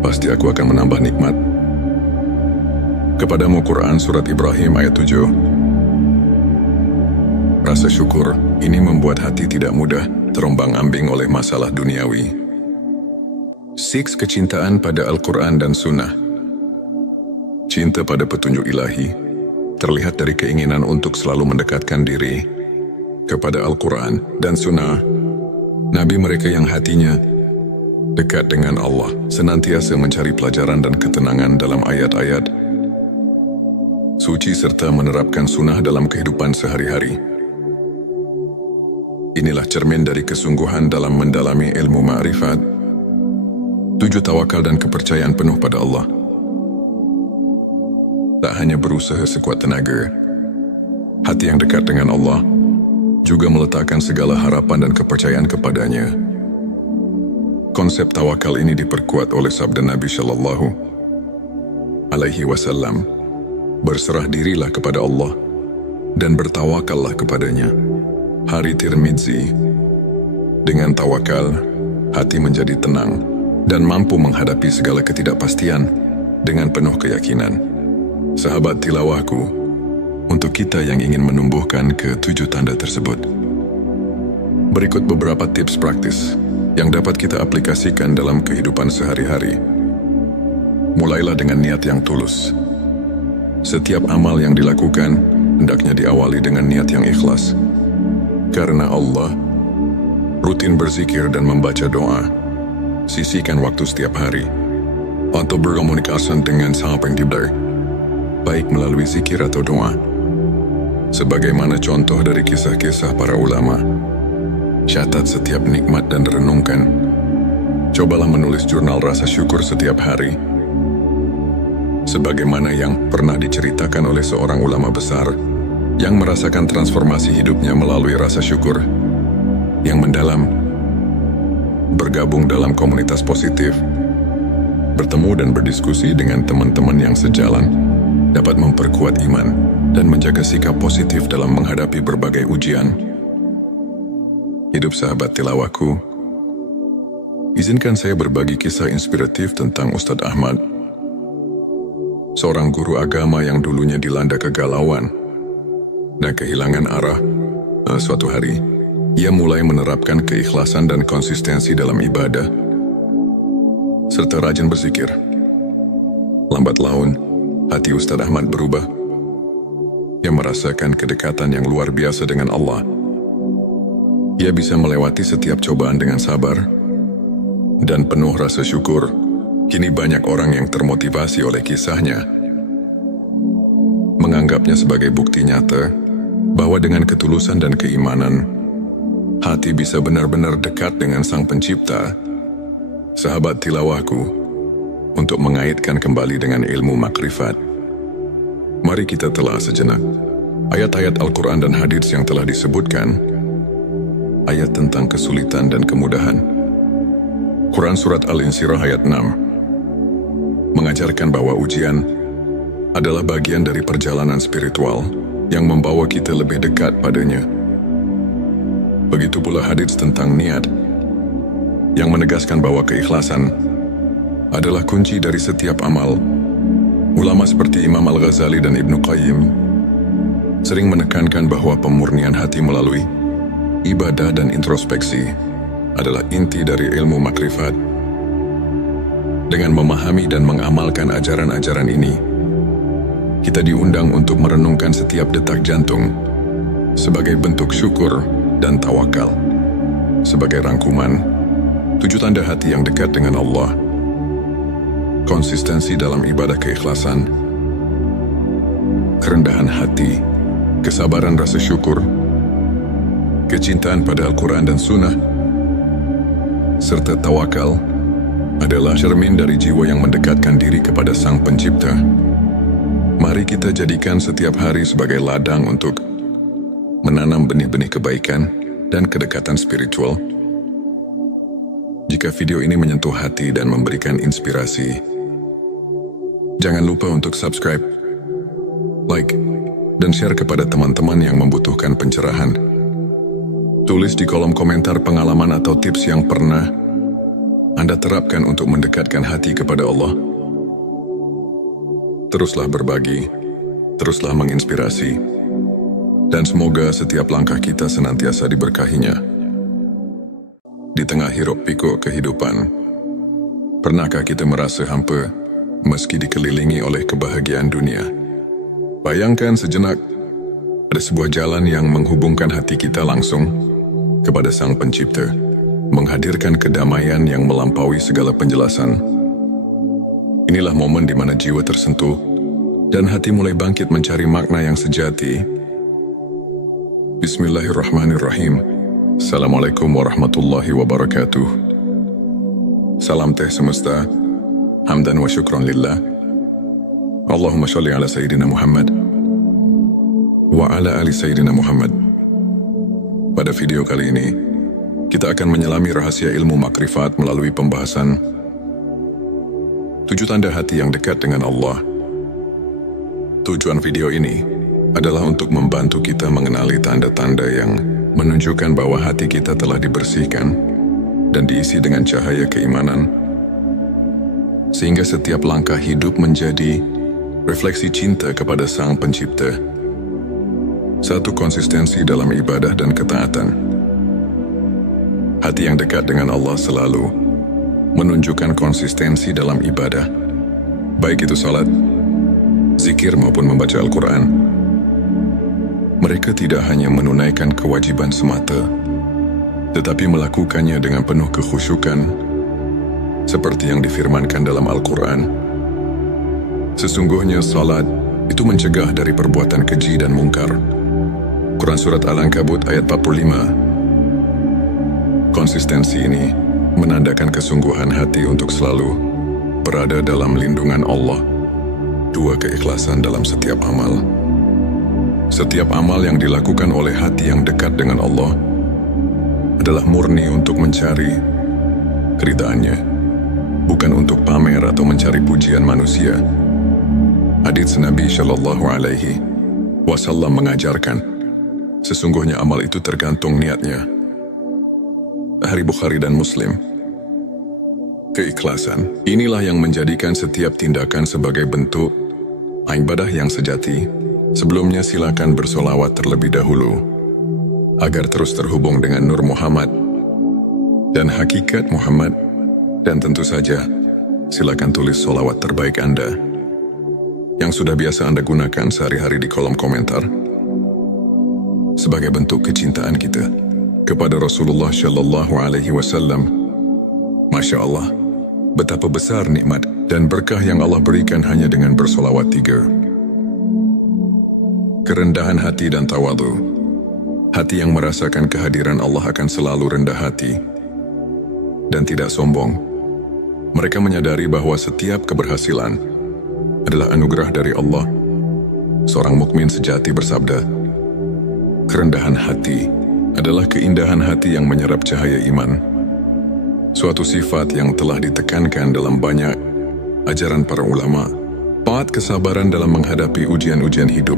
pasti aku akan menambah nikmat kepadamu. Quran Surat Ibrahim ayat 7. Rasa syukur ini membuat hati tidak mudah terombang-ambing oleh masalah duniawi. 6. Kecintaan pada Al-Quran dan Sunnah. Cinta pada petunjuk ilahi terlihat dari keinginan untuk selalu mendekatkan diri kepada Al-Quran dan Sunnah. Nabi mereka yang hatinya dekat dengan Allah senantiasa mencari pelajaran dan ketenangan dalam ayat-ayat suci serta menerapkan sunnah dalam kehidupan sehari-hari. Inilah cermin dari kesungguhan dalam mendalami ilmu ma'rifat. 7. Tawakal dan kepercayaan penuh pada Allah. Tak hanya berusaha sekuat tenaga, hati yang dekat dengan Allah juga meletakkan segala harapan dan kepercayaan kepadanya. Konsep tawakal ini diperkuat oleh sabda Nabi Shallallahu Alaihi Wasallam, berserah dirilah kepada Allah dan bertawakallah kepadanya. Hari Tirmidzi. Dengan tawakal, hati menjadi tenang dan mampu menghadapi segala ketidakpastian dengan penuh keyakinan. Sahabat tilawahku, untuk kita yang ingin menumbuhkan ke-7 tanda tersebut, berikut beberapa tips praktis yang dapat kita aplikasikan dalam kehidupan sehari-hari. Mulailah dengan niat yang tulus. Setiap amal yang dilakukan hendaknya diawali dengan niat yang ikhlas. Karena Allah, rutin berzikir dan membaca doa. Sisihkan waktu setiap hari untuk berkomunikasi dengan Sang Pencipta, baik melalui zikir atau doa. Sebagaimana contoh dari kisah-kisah para ulama, catat setiap nikmat dan renungkan. Cobalah menulis jurnal rasa syukur setiap hari. Sebagaimana yang pernah diceritakan oleh seorang ulama besar yang merasakan transformasi hidupnya melalui rasa syukur yang mendalam. Bergabung dalam komunitas positif, bertemu dan berdiskusi dengan teman-teman yang sejalan, dapat memperkuat iman dan menjaga sikap positif dalam menghadapi berbagai ujian. Hidup sahabat tilawahku, izinkan saya berbagi kisah inspiratif tentang Ustadz Ahmad, seorang guru agama yang dulunya dilanda kegalauan dan kehilangan arah. Suatu hari, ia mulai menerapkan keikhlasan dan konsistensi dalam ibadah, serta rajin berzikir. Lambat laun, hati Ustaz Ahmad berubah. Ia merasakan kedekatan yang luar biasa dengan Allah. Ia bisa melewati setiap cobaan dengan sabar dan penuh rasa syukur. Kini banyak orang yang termotivasi oleh kisahnya, menganggapnya sebagai bukti nyata bahwa dengan ketulusan dan keimanan, hati bisa benar-benar dekat dengan Sang Pencipta. Sahabat tilawahku, untuk mengaitkan kembali dengan ilmu makrifat, mari kita telah sejenak ayat-ayat Al-Quran dan hadits yang telah disebutkan. Ayat tentang kesulitan dan kemudahan. Quran Surat Al-Insyirah ayat 6 mengajarkan bahwa ujian adalah bagian dari perjalanan spiritual yang membawa kita lebih dekat padanya. Begitu pula hadits tentang niat yang menegaskan bahwa keikhlasan adalah kunci dari setiap amal. Ulama seperti Imam Al-Ghazali dan Ibnu Qayyim sering menekankan bahwa pemurnian hati melalui ibadah dan introspeksi adalah inti dari ilmu makrifat. Dengan memahami dan mengamalkan ajaran-ajaran ini, kita diundang untuk merenungkan setiap detak jantung sebagai bentuk syukur dan tawakal. Sebagai rangkuman, 7 tanda hati yang dekat dengan Allah: konsistensi dalam ibadah keikhlasan, kerendahan hati, kesabaran rasa syukur, kecintaan pada Al-Quran dan Sunnah, serta tawakal adalah cermin dari jiwa yang mendekatkan diri kepada Sang Pencipta. Mari kita jadikan setiap hari sebagai ladang untuk menanam benih-benih kebaikan dan kedekatan spiritual. Jika video ini menyentuh hati dan memberikan inspirasi, jangan lupa untuk subscribe, like, dan share kepada teman-teman yang membutuhkan pencerahan. Tulis di kolom komentar pengalaman atau tips yang pernah Anda terapkan untuk mendekatkan hati kepada Allah. Teruslah berbagi, teruslah menginspirasi, dan semoga setiap langkah kita senantiasa diberkahinya. Di tengah hiruk-pikuk kehidupan, pernahkah kita merasa hampa meski dikelilingi oleh kebahagiaan dunia? Bayangkan sejenak, ada sebuah jalan yang menghubungkan hati kita langsung kepada Sang Pencipta, menghadirkan kedamaian yang melampaui segala penjelasan. Inilah momen di mana jiwa tersentuh dan hati mulai bangkit mencari makna yang sejati. Bismillahirrahmanirrahim. Assalamualaikum warahmatullahi wabarakatuh. Salam teh semesta, hamdan wa syukran lillah. Allahumma sholli ala Sayyidina Muhammad wa ala ali Sayyidina Muhammad. Pada video kali ini, kita akan menyelami rahasia ilmu makrifat melalui pembahasan 7 tanda hati yang dekat dengan Allah. Tujuan video ini adalah untuk membantu kita mengenali tanda-tanda yang menunjukkan bahwa hati kita telah dibersihkan dan diisi dengan cahaya keimanan, sehingga setiap langkah hidup menjadi refleksi cinta kepada Sang Pencipta. 1. Konsistensi dalam ibadah dan ketaatan. Hati yang dekat dengan Allah selalu menunjukkan konsistensi dalam ibadah, baik itu salat, zikir maupun membaca Al-Quran. Mereka tidak hanya menunaikan kewajiban semata, tetapi melakukannya dengan penuh kekhusyukan, seperti yang difirmankan dalam Al-Quran. Sesungguhnya salat itu mencegah dari perbuatan keji dan mungkar. Quran Surat Al-Ankabut ayat 45. Konsistensi ini menandakan kesungguhan hati untuk selalu berada dalam lindungan Allah. 2. Keikhlasan dalam setiap amal. Setiap amal yang dilakukan oleh hati yang dekat dengan Allah adalah murni untuk mencari keridhaannya, bukan untuk pamer atau mencari pujian manusia. Hadits Nabi Shallallahu Alaihi Wasallam mengajarkan, sesungguhnya amal itu tergantung niatnya. Hari Bukhari dan Muslim. Keikhlasan inilah yang menjadikan setiap tindakan sebagai bentuk ibadah yang sejati. Sebelumnya silakan bersolawat terlebih dahulu. agar terus terhubung dengan Nur Muhammad dan hakikat Muhammad. Dan tentu saja, silakan tulis sholawat terbaik Anda yang sudah biasa Anda gunakan sehari-hari di kolom komentar sebagai bentuk kecintaan kita kepada Rasulullah Shallallahu Alaihi Wasallam. Masya Allah, betapa besar nikmat dan berkah yang Allah berikan hanya dengan bersolawat 3. Kerendahan hati dan tawadhu. Hati yang merasakan kehadiran Allah akan selalu rendah hati dan tidak sombong. Mereka menyadari bahwa setiap keberhasilan adalah anugerah dari Allah. Seorang mukmin sejati bersabda, kerendahan hati adalah keindahan hati yang menyerap cahaya iman. Suatu sifat yang telah ditekankan dalam banyak ajaran para ulama. Taat kesabaran dalam menghadapi ujian-ujian hidup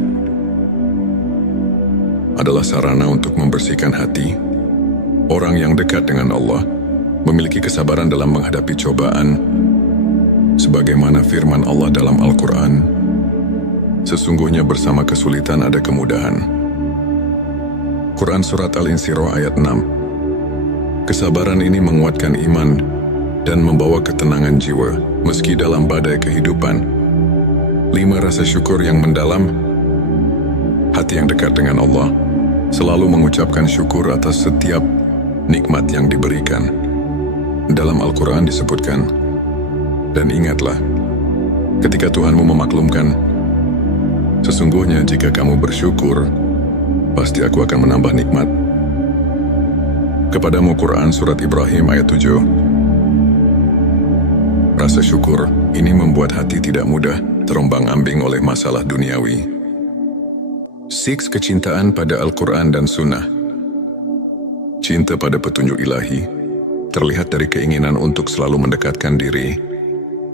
adalah sarana untuk membersihkan hati. Orang yang dekat dengan Allah memiliki kesabaran dalam menghadapi cobaan, sebagaimana firman Allah dalam Al-Quran, sesungguhnya bersama kesulitan ada kemudahan. Quran Surat Al-Insyirah ayat 6. Kesabaran ini menguatkan iman dan membawa ketenangan jiwa, meski dalam badai kehidupan. 5. Rasa syukur yang mendalam. Hati yang dekat dengan Allah selalu mengucapkan syukur atas setiap nikmat yang diberikan. Dalam Al-Quran disebutkan, dan ingatlah, ketika Tuhanmu memaklumkan, sesungguhnya jika kamu bersyukur, pasti aku akan menambah nikmat. Kepadamu Quran Surat Ibrahim ayat 7. Rasa syukur ini membuat hati tidak mudah terombang-ambing oleh masalah duniawi. 6. Kecintaan pada Al-Quran dan Sunnah. Cinta pada petunjuk ilahi terlihat dari keinginan untuk selalu mendekatkan diri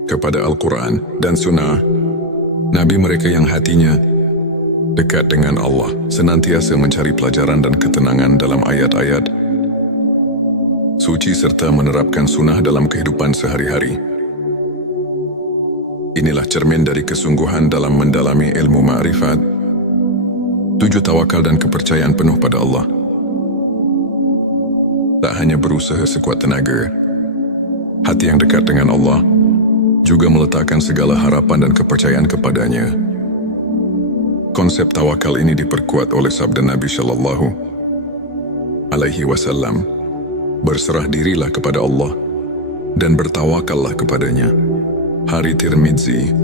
kepada Al-Quran dan Sunnah. Nabi mereka yang hatinya dekat dengan Allah senantiasa mencari pelajaran dan ketenangan dalam ayat-ayat suci serta menerapkan sunnah dalam kehidupan sehari-hari. Inilah cermin dari kesungguhan dalam mendalami ilmu ma'rifat. 7. Tawakal dan kepercayaan penuh pada Allah. Tak hanya berusaha sekuat tenaga, hati yang dekat dengan Allah juga meletakkan segala harapan dan kepercayaan kepadanya. Konsep tawakal ini diperkuat oleh sabda Nabi Shallallahu Alaihi Wasallam, berserah dirilah kepada Allah dan bertawakallah kepadanya. Hari Tirmidzi.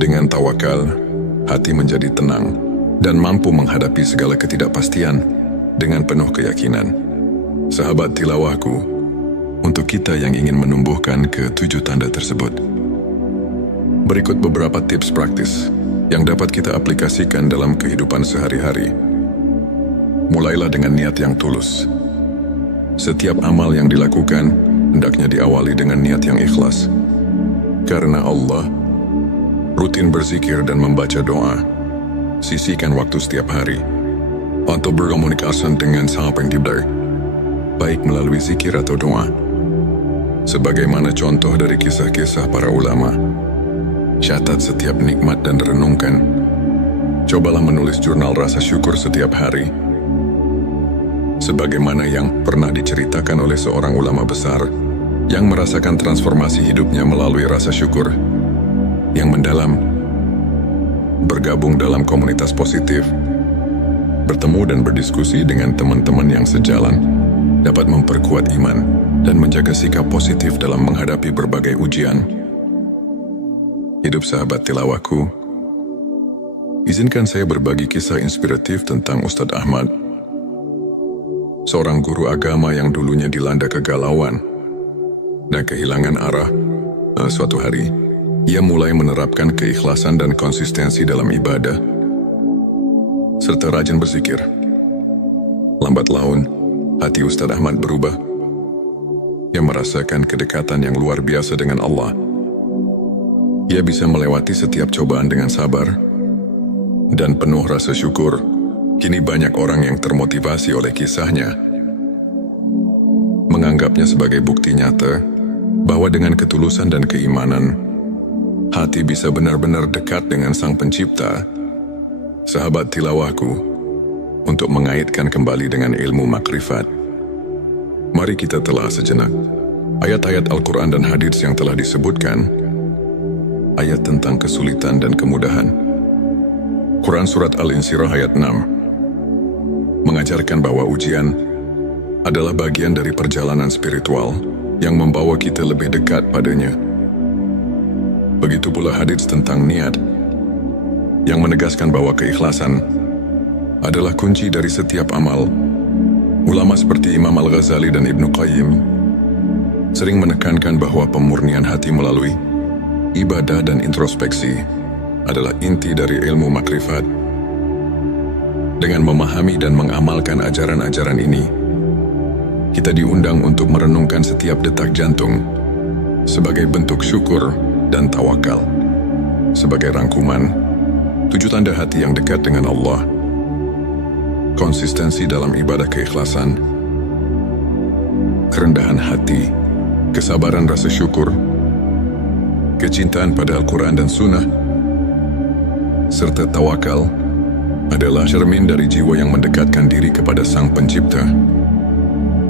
Dengan tawakal, hati menjadi tenang dan mampu menghadapi segala ketidakpastian dengan penuh keyakinan. Sahabat tilawahku, untuk kita yang ingin menumbuhkan ke-7 tanda tersebut, berikut beberapa tips praktis yang dapat kita aplikasikan dalam kehidupan sehari-hari. Mulailah dengan niat yang tulus. Setiap amal yang dilakukan hendaknya diawali dengan niat yang ikhlas. Karena Allah, rutin berzikir dan membaca doa. Sisihkan waktu setiap hari untuk berkomunikasi dengan Sang Pencipta, baik melalui zikir atau doa. Sebagaimana contoh dari kisah-kisah para ulama, catat setiap nikmat dan renungkan. Cobalah menulis jurnal rasa syukur setiap hari. Sebagaimana yang pernah diceritakan oleh seorang ulama besar yang merasakan transformasi hidupnya melalui rasa syukur yang mendalam. Bergabung dalam komunitas positif, bertemu dan berdiskusi dengan teman-teman yang sejalan, dapat memperkuat iman dan menjaga sikap positif dalam menghadapi berbagai ujian. Hidup sahabat tilawahku, izinkan saya berbagi kisah inspiratif tentang Ustadz Ahmad, seorang guru agama yang dulunya dilanda kegalauan dan kehilangan arah. Suatu hari, ia mulai menerapkan keikhlasan dan konsistensi dalam ibadah, serta rajin berzikir. Lambat laun, hati Ustadz Ahmad berubah. Ia merasakan kedekatan yang luar biasa dengan Allah. Ia bisa melewati setiap cobaan dengan sabar dan penuh rasa syukur. Kini banyak orang yang termotivasi oleh kisahnya, menganggapnya sebagai bukti nyata bahwa dengan ketulusan dan keimanan, hati bisa benar-benar dekat dengan Sang Pencipta. Sahabat tilawahku, untuk mengaitkan kembali dengan ilmu makrifat. Mari kita telah sejenak ayat-ayat Al-Quran dan hadits yang telah disebutkan, ayat tentang kesulitan dan kemudahan. Quran Surat Al-Insyirah ayat 6 mengajarkan bahwa ujian adalah bagian dari perjalanan spiritual yang membawa kita lebih dekat padanya. Begitu pula hadits tentang niat yang menegaskan bahwa keikhlasan adalah kunci dari setiap amal. Ulama seperti Imam Al-Ghazali dan Ibnu Qayyim sering menekankan bahwa pemurnian hati melalui ibadah dan introspeksi adalah inti dari ilmu makrifat. Dengan memahami dan mengamalkan ajaran-ajaran ini, kita diundang untuk merenungkan setiap detak jantung sebagai bentuk syukur dan tawakal. Sebagai rangkuman, 7 tanda hati yang dekat dengan Allah: konsistensi dalam ibadah keikhlasan, kerendahan hati, kesabaran rasa syukur, kecintaan pada Al-Quran dan Sunnah, serta tawakal adalah cermin dari jiwa yang mendekatkan diri kepada Sang Pencipta.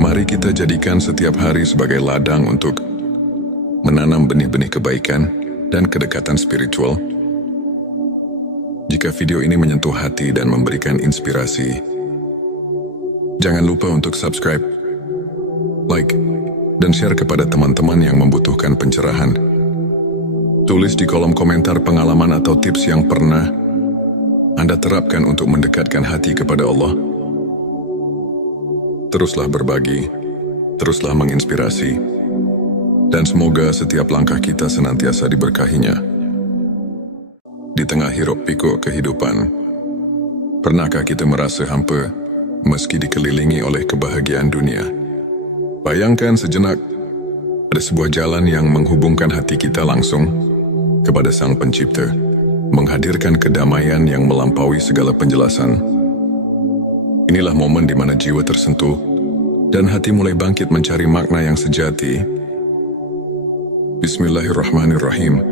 Mari kita jadikan setiap hari sebagai ladang untuk menanam benih-benih kebaikan dan kedekatan spiritual. Jika video ini menyentuh hati dan memberikan inspirasi, jangan lupa untuk subscribe, like, dan share kepada teman-teman yang membutuhkan pencerahan. Tulis di kolom komentar pengalaman atau tips yang pernah Anda terapkan untuk mendekatkan hati kepada Allah. Teruslah berbagi, teruslah menginspirasi, dan semoga setiap langkah kita senantiasa diberkahinya. Di tengah hiruk pikuk kehidupan, pernahkah kita merasa hampa meski dikelilingi oleh kebahagiaan dunia? Bayangkan sejenak, ada sebuah jalan yang menghubungkan hati kita langsung kepada Sang Pencipta, menghadirkan kedamaian yang melampaui segala penjelasan. Inilah momen di mana jiwa tersentuh dan hati mulai bangkit mencari makna yang sejati. Bismillahirrahmanirrahim.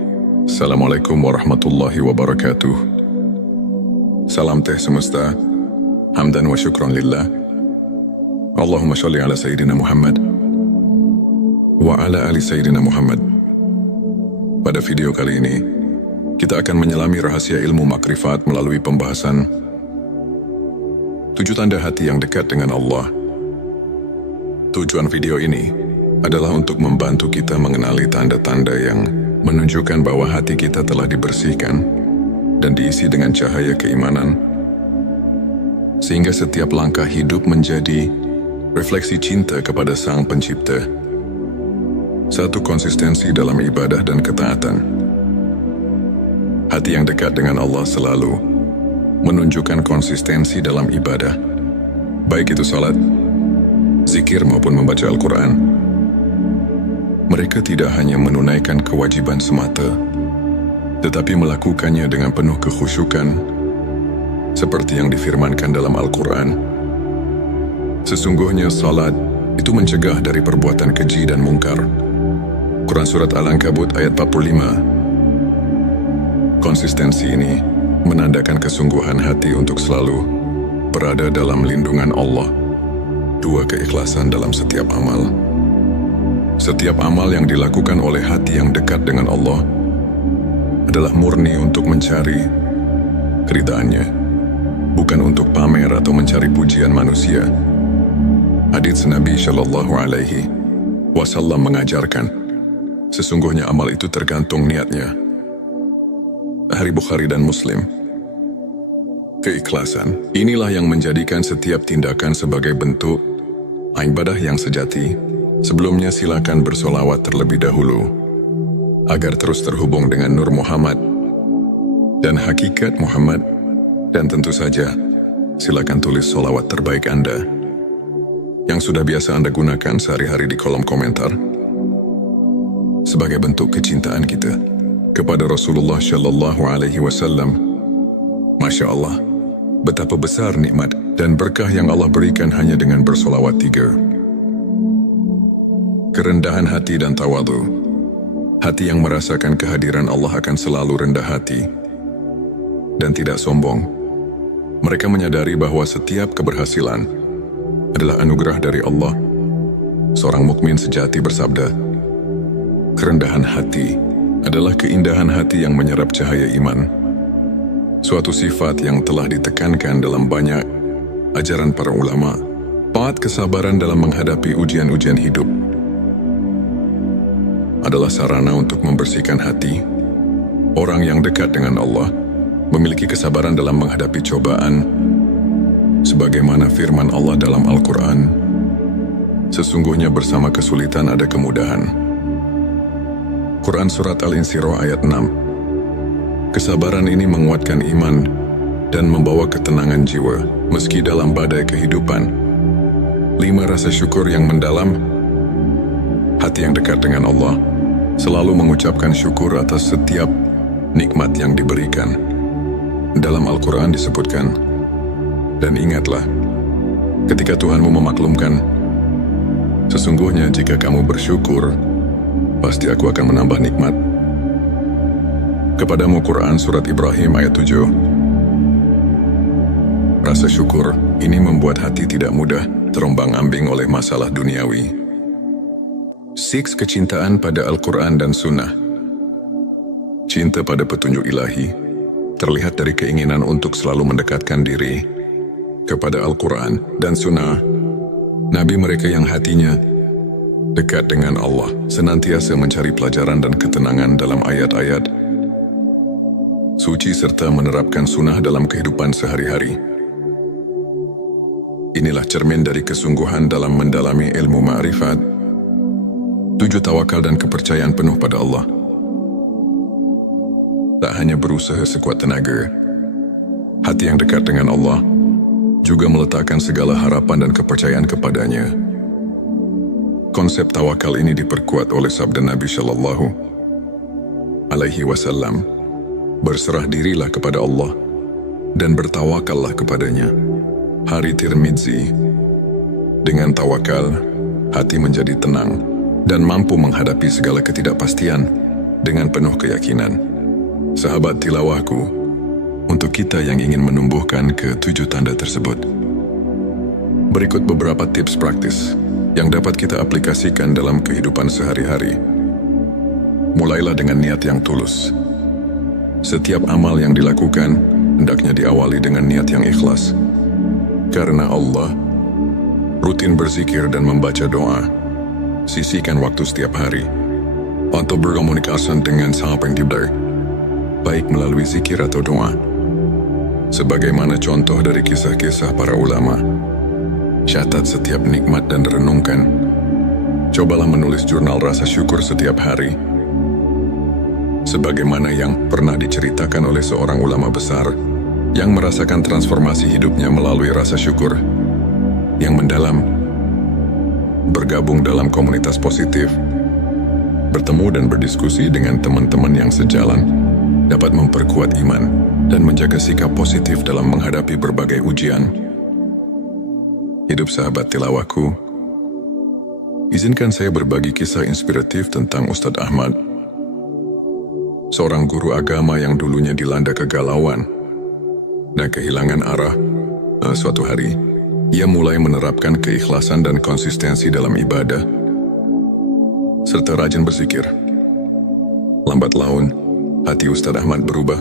Assalamualaikum warahmatullahi wabarakatuh. Salam teh semesta, hamdan wa syukran lillah. Allahumma sholli ala Sayyidina Muhammad wa ala ali Sayyidina Muhammad. Pada video kali ini, kita akan menyelami rahasia ilmu makrifat melalui pembahasan 7 tanda hati yang dekat dengan Allah. Tujuan video ini adalah untuk membantu kita mengenali tanda-tanda yang menunjukkan bahwa hati kita telah dibersihkan dan diisi dengan cahaya keimanan, sehingga setiap langkah hidup menjadi refleksi cinta kepada Sang Pencipta. 1. Konsistensi dalam ibadah dan ketaatan. Hati yang dekat dengan Allah selalu menunjukkan konsistensi dalam ibadah, baik itu salat, zikir maupun membaca Al-Quran. Mereka tidak hanya menunaikan kewajiban semata, tetapi melakukannya dengan penuh kekhusyukan, seperti yang difirmankan dalam Al-Quran. Sesungguhnya salat itu mencegah dari perbuatan keji dan mungkar. Quran Surat Al-Ankabut ayat 45. Konsistensi ini menandakan kesungguhan hati untuk selalu berada dalam lindungan Allah. 2. Keikhlasan dalam setiap amal. Setiap amal yang dilakukan oleh hati yang dekat dengan Allah adalah murni untuk mencari keridhaannya, bukan untuk pamer atau mencari pujian manusia. Hadits Nabi Shallallahu Alaihi Wasallam mengajarkan, sesungguhnya amal itu tergantung niatnya. Hari Bukhari dan Muslim. Keikhlasan inilah yang menjadikan setiap tindakan sebagai bentuk ibadah yang sejati. Sebelumnya silakan bersolawat terlebih dahulu agar terus terhubung dengan Nur Muhammad dan hakikat Muhammad, dan tentu saja silakan tulis solawat terbaik Anda yang sudah biasa Anda gunakan sehari-hari di kolom komentar sebagai bentuk kecintaan kita kepada Rasulullah Shallallahu Alaihi Wasallam. Masya Allah, betapa besar nikmat dan berkah yang Allah berikan hanya dengan bersolawat 3. Kerendahan hati dan tawadu. Hati yang merasakan kehadiran Allah akan selalu rendah hati dan tidak sombong. Mereka menyadari bahwa setiap keberhasilan adalah anugerah dari Allah. Seorang mukmin sejati bersabda, "Kerendahan hati adalah keindahan hati yang menyerap cahaya iman." Suatu sifat yang telah ditekankan dalam banyak ajaran para ulama. Kesabaran dalam menghadapi ujian-ujian hidup adalah sarana untuk membersihkan hati. Orang yang dekat dengan Allah memiliki kesabaran dalam menghadapi cobaan, sebagaimana firman Allah dalam Al-Quran, "Sesungguhnya bersama kesulitan ada kemudahan." Quran Surat Al-Insyirah ayat 6. Kesabaran ini menguatkan iman dan membawa ketenangan jiwa meski dalam badai kehidupan. 5. Rasa syukur yang mendalam. Hati yang dekat dengan Allah selalu mengucapkan syukur atas setiap nikmat yang diberikan. Dalam Al-Quran disebutkan, "Dan ingatlah, ketika Tuhanmu memaklumkan, sesungguhnya jika kamu bersyukur, pasti aku akan menambah nikmat." Kepadamu Quran Surat Ibrahim ayat 7. Rasa syukur ini membuat hati tidak mudah terombang-ambing oleh masalah duniawi. 6. Kecintaan pada Al-Quran dan Sunnah. Cinta pada petunjuk ilahi terlihat dari keinginan untuk selalu mendekatkan diri kepada Al-Quran dan Sunnah. Nabi mereka yang hatinya dekat dengan Allah senantiasa mencari pelajaran dan ketenangan dalam ayat-ayat suci serta menerapkan sunnah dalam kehidupan sehari-hari. Inilah cermin dari kesungguhan dalam mendalami ilmu ma'rifat. 7. Tawakal dan kepercayaan penuh pada Allah. Tak hanya berusaha sekuat tenaga, hati yang dekat dengan Allah juga meletakkan segala harapan dan kepercayaan kepadanya. Konsep tawakal ini diperkuat oleh sabda Nabi Shallallahu Alaihi Wasallam, "Berserah dirilah kepada Allah dan bertawakallah kepadanya." Hari Tirmidzi. Dengan tawakal, hati menjadi tenang dan mampu menghadapi segala ketidakpastian dengan penuh keyakinan. Sahabat tilawahku, untuk kita yang ingin menumbuhkan ke-7 tanda tersebut, berikut beberapa tips praktis yang dapat kita aplikasikan dalam kehidupan sehari-hari. Mulailah dengan niat yang tulus. Setiap amal yang dilakukan hendaknya diawali dengan niat yang ikhlas. Karena Allah rutin berzikir dan membaca doa, sisihkan waktu setiap hari untuk berkomunikasi dengan Sang Pencipta, baik melalui zikir atau doa. Sebagaimana contoh dari kisah-kisah para ulama, catat setiap nikmat dan renungkan. Cobalah menulis jurnal rasa syukur setiap hari. Sebagaimana yang pernah diceritakan oleh seorang ulama besar yang merasakan transformasi hidupnya melalui rasa syukur yang mendalam, bergabung dalam komunitas positif, bertemu dan berdiskusi dengan teman-teman yang sejalan, dapat memperkuat iman dan menjaga sikap positif dalam menghadapi berbagai ujian. Hidup sahabat tilawahku, izinkan saya berbagi kisah inspiratif tentang Ustadz Ahmad, seorang guru agama yang dulunya dilanda kegalauan dan kehilangan arah. Suatu hari, ia mulai menerapkan keikhlasan dan konsistensi dalam ibadah, serta rajin berzikir. Lambat laun, hati Ustadz Ahmad berubah.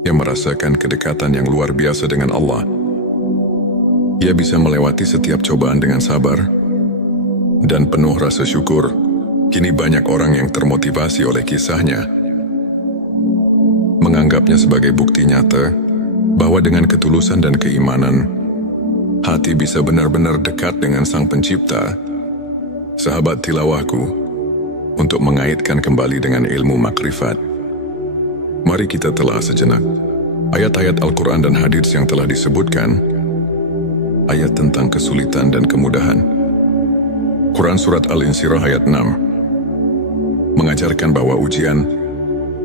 Ia merasakan kedekatan yang luar biasa dengan Allah. Ia bisa melewati setiap cobaan dengan sabar dan penuh rasa syukur. Kini banyak orang yang termotivasi oleh kisahnya, menganggapnya sebagai bukti nyata bahwa dengan ketulusan dan keimanan, hati bisa benar-benar dekat dengan Sang Pencipta. Sahabat tilawahku, untuk mengaitkan kembali dengan ilmu makrifat, mari kita telah sejenak ayat-ayat Al-Quran dan hadits yang telah disebutkan, ayat tentang kesulitan dan kemudahan. Quran Surat Al-Insyirah ayat 6 mengajarkan bahwa ujian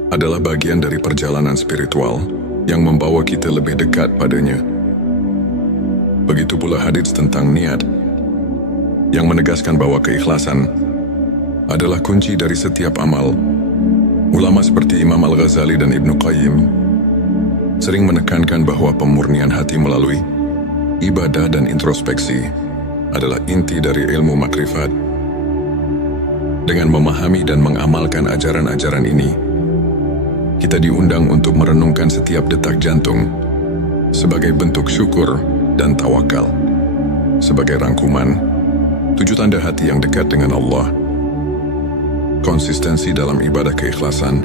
adalah bagian dari perjalanan spiritual yang membawa kita lebih dekat padanya. Begitu pula hadits tentang niat, yang menegaskan bahwa keikhlasan adalah kunci dari setiap amal. Ulama seperti Imam Al-Ghazali dan Ibnu Qayyim sering menekankan bahwa pemurnian hati melalui ibadah dan introspeksi adalah inti dari ilmu makrifat. Dengan memahami dan mengamalkan ajaran-ajaran ini, kita diundang untuk merenungkan setiap detak jantung sebagai bentuk syukur dan tawakal. Sebagai rangkuman, 7 tanda hati yang dekat dengan Allah: konsistensi dalam ibadah keikhlasan,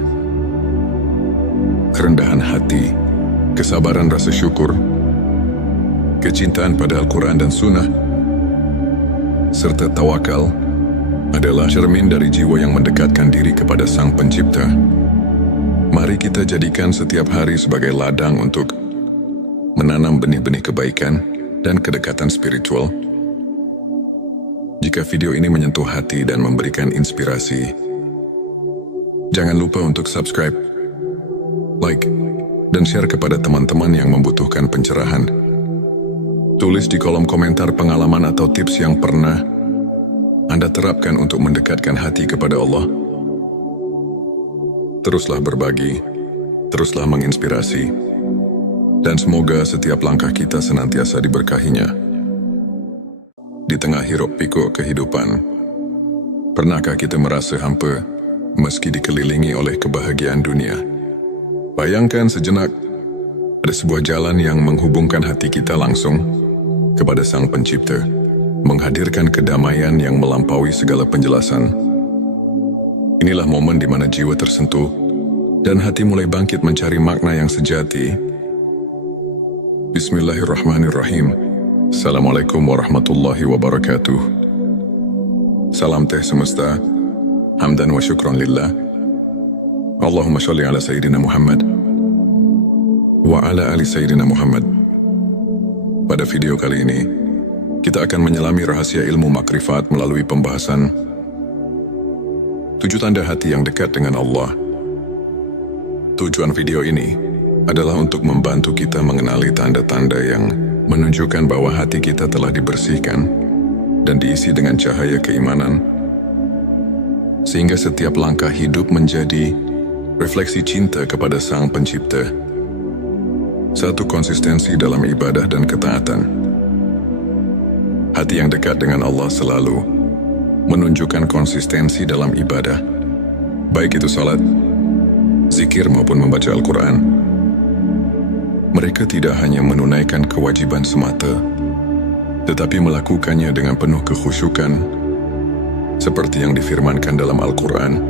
kerendahan hati, kesabaran rasa syukur, kecintaan pada Al-Quran dan Sunnah, serta tawakal adalah cermin dari jiwa yang mendekatkan diri kepada Sang Pencipta. Mari kita jadikan setiap hari sebagai ladang untuk menanam benih-benih kebaikan dan kedekatan spiritual. Jika video ini menyentuh hati dan memberikan inspirasi, jangan lupa untuk subscribe, like, dan share kepada teman-teman yang membutuhkan pencerahan. Tulis di kolom komentar pengalaman atau tips yang pernah Anda terapkan untuk mendekatkan hati kepada Allah. Teruslah berbagi, teruslah menginspirasi, dan semoga setiap langkah kita senantiasa diberkahinya. Di tengah hiruk pikuk kehidupan, pernahkah kita merasa hampa meski dikelilingi oleh kebahagiaan dunia? Bayangkan sejenak, ada sebuah jalan yang menghubungkan hati kita langsung kepada Sang Pencipta, menghadirkan kedamaian yang melampaui segala penjelasan. Inilah momen di mana jiwa tersentuh dan hati mulai bangkit mencari makna yang sejati. Bismillahirrahmanirrahim. Assalamualaikum warahmatullahi wabarakatuh. Salam teh semesta, hamdan wa syukran lillah. Allahumma sholli ala Sayyidina Muhammad wa ala ali Sayyidina Muhammad. Pada video kali ini, kita akan menyelami rahasia ilmu makrifat melalui pembahasan 7 tanda hati yang dekat dengan Allah. Tujuan video ini adalah untuk membantu kita mengenali tanda-tanda yang menunjukkan bahwa hati kita telah dibersihkan dan diisi dengan cahaya keimanan, sehingga setiap langkah hidup menjadi refleksi cinta kepada Sang Pencipta. 1. Konsistensi dalam ibadah dan ketaatan. Hati yang dekat dengan Allah selalu menunjukkan konsistensi dalam ibadah, baik itu salat, zikir maupun membaca Al-Quran. Mereka tidak hanya menunaikan kewajiban semata, tetapi melakukannya dengan penuh kekhusyukan, seperti yang difirmankan dalam Al-Quran.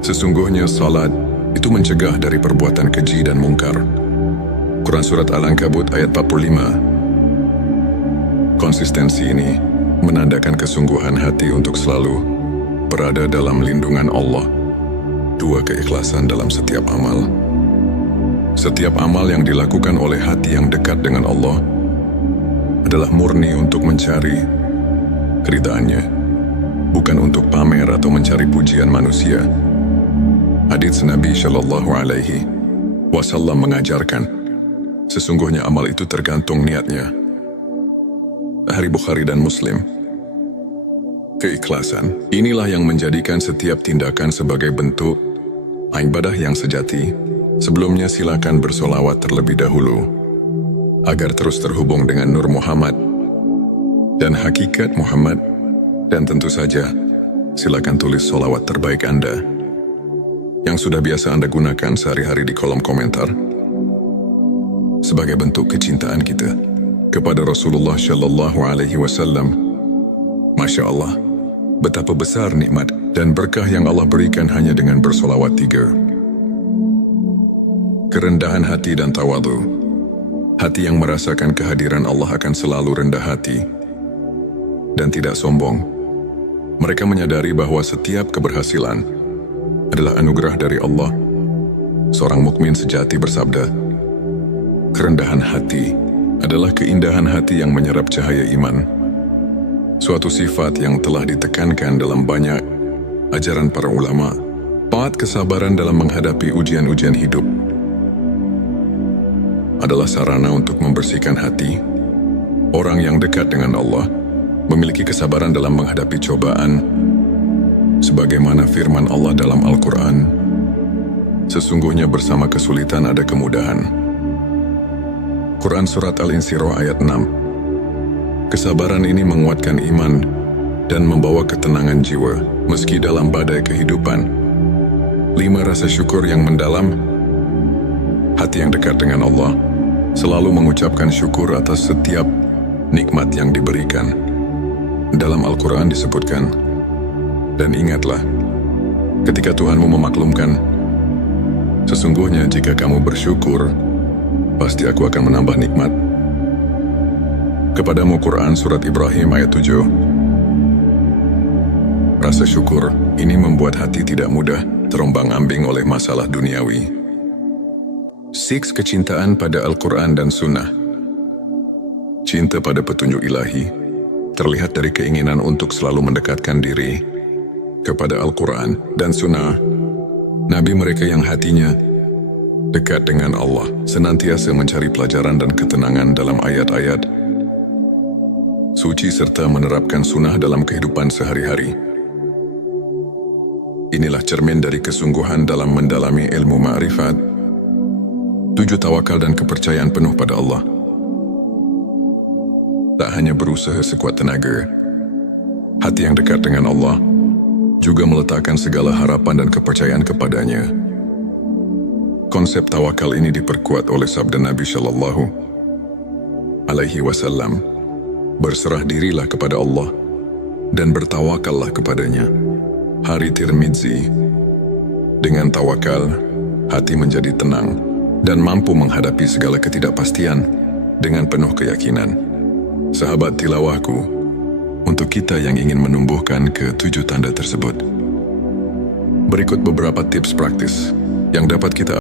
Sesungguhnya salat itu mencegah dari perbuatan keji dan mungkar. Quran Surat Al-Ankabut ayat 45. Konsistensi ini menandakan kesungguhan hati untuk selalu berada dalam lindungan Allah. 2. Keikhlasan dalam setiap amal. Setiap amal yang dilakukan oleh hati yang dekat dengan Allah adalah murni untuk mencari keridhaannya, bukan untuk pamer atau mencari pujian manusia. Hadits Nabi Shallallahu Alaihi Wasallam mengajarkan, sesungguhnya amal itu tergantung niatnya. Hari Bukhari dan Muslim. Keikhlasan inilah yang menjadikan setiap tindakan sebagai bentuk ibadah yang sejati. Sebelumnya silakan bersolawat terlebih dahulu agar terus terhubung dengan Nur Muhammad dan hakikat Muhammad, dan tentu saja silakan tulis solawat terbaik Anda yang sudah biasa Anda gunakan sehari-hari di kolom komentar sebagai bentuk kecintaan kita kepada Rasulullah Shallallahu Alaihi Wasallam. Masya Allah, betapa besar nikmat dan berkah yang Allah berikan hanya dengan bersolawat 3. Kerendahan hati dan tawadu. Hati yang merasakan kehadiran Allah akan selalu rendah hati dan tidak sombong. Mereka menyadari bahwa setiap keberhasilan adalah anugerah dari Allah. Seorang mukmin sejati bersabda, kerendahan hati adalah keindahan hati yang menyerap cahaya iman. Suatu sifat yang telah ditekankan dalam banyak ajaran para ulama. 4. Kesabaran dalam menghadapi ujian-ujian hidup adalah sarana untuk membersihkan hati. Orang yang dekat dengan Allah memiliki kesabaran dalam menghadapi cobaan, sebagaimana firman Allah dalam Al-Quran. Sesungguhnya bersama kesulitan ada kemudahan. Quran Surat Al-Insyirah ayat 6. Kesabaran ini menguatkan iman dan membawa ketenangan jiwa meski dalam badai kehidupan. 5. Rasa syukur yang mendalam. Hati yang dekat dengan Allah selalu mengucapkan syukur atas setiap nikmat yang diberikan. Dalam Al-Quran disebutkan, dan ingatlah, ketika Tuhanmu memaklumkan, sesungguhnya jika kamu bersyukur, pasti aku akan menambah nikmat. Kepadamu Quran Surat Ibrahim ayat 7. Rasa syukur ini membuat hati tidak mudah terombang-ambing oleh masalah duniawi. 6. Kecintaan pada Al-Quran dan Sunnah. Cinta pada petunjuk ilahi terlihat dari keinginan untuk selalu mendekatkan diri kepada Al-Quran dan Sunnah. Nabi mereka yang hatinya dekat dengan Allah senantiasa mencari pelajaran dan ketenangan dalam ayat-ayat suci serta menerapkan sunnah dalam kehidupan sehari-hari. Inilah cermin dari kesungguhan dalam mendalami ilmu ma'rifat. 7. Tawakal dan kepercayaan penuh pada Allah. Tak hanya berusaha sekuat tenaga, hati yang dekat dengan Allah juga meletakkan segala harapan dan kepercayaan kepadanya. Konsep tawakal ini diperkuat oleh sabda Nabi Shallallahu Alaihi Wasallam, berserah dirilah kepada Allah dan bertawakallah kepadanya. Hari Tirmidzi. Dengan tawakal, hati menjadi tenang dan mampu menghadapi segala ketidakpastian dengan penuh keyakinan. Sahabat tilawahku, untuk kita yang ingin menumbuhkan ke-7 tanda tersebut, berikut beberapa tips praktis yang dapat kita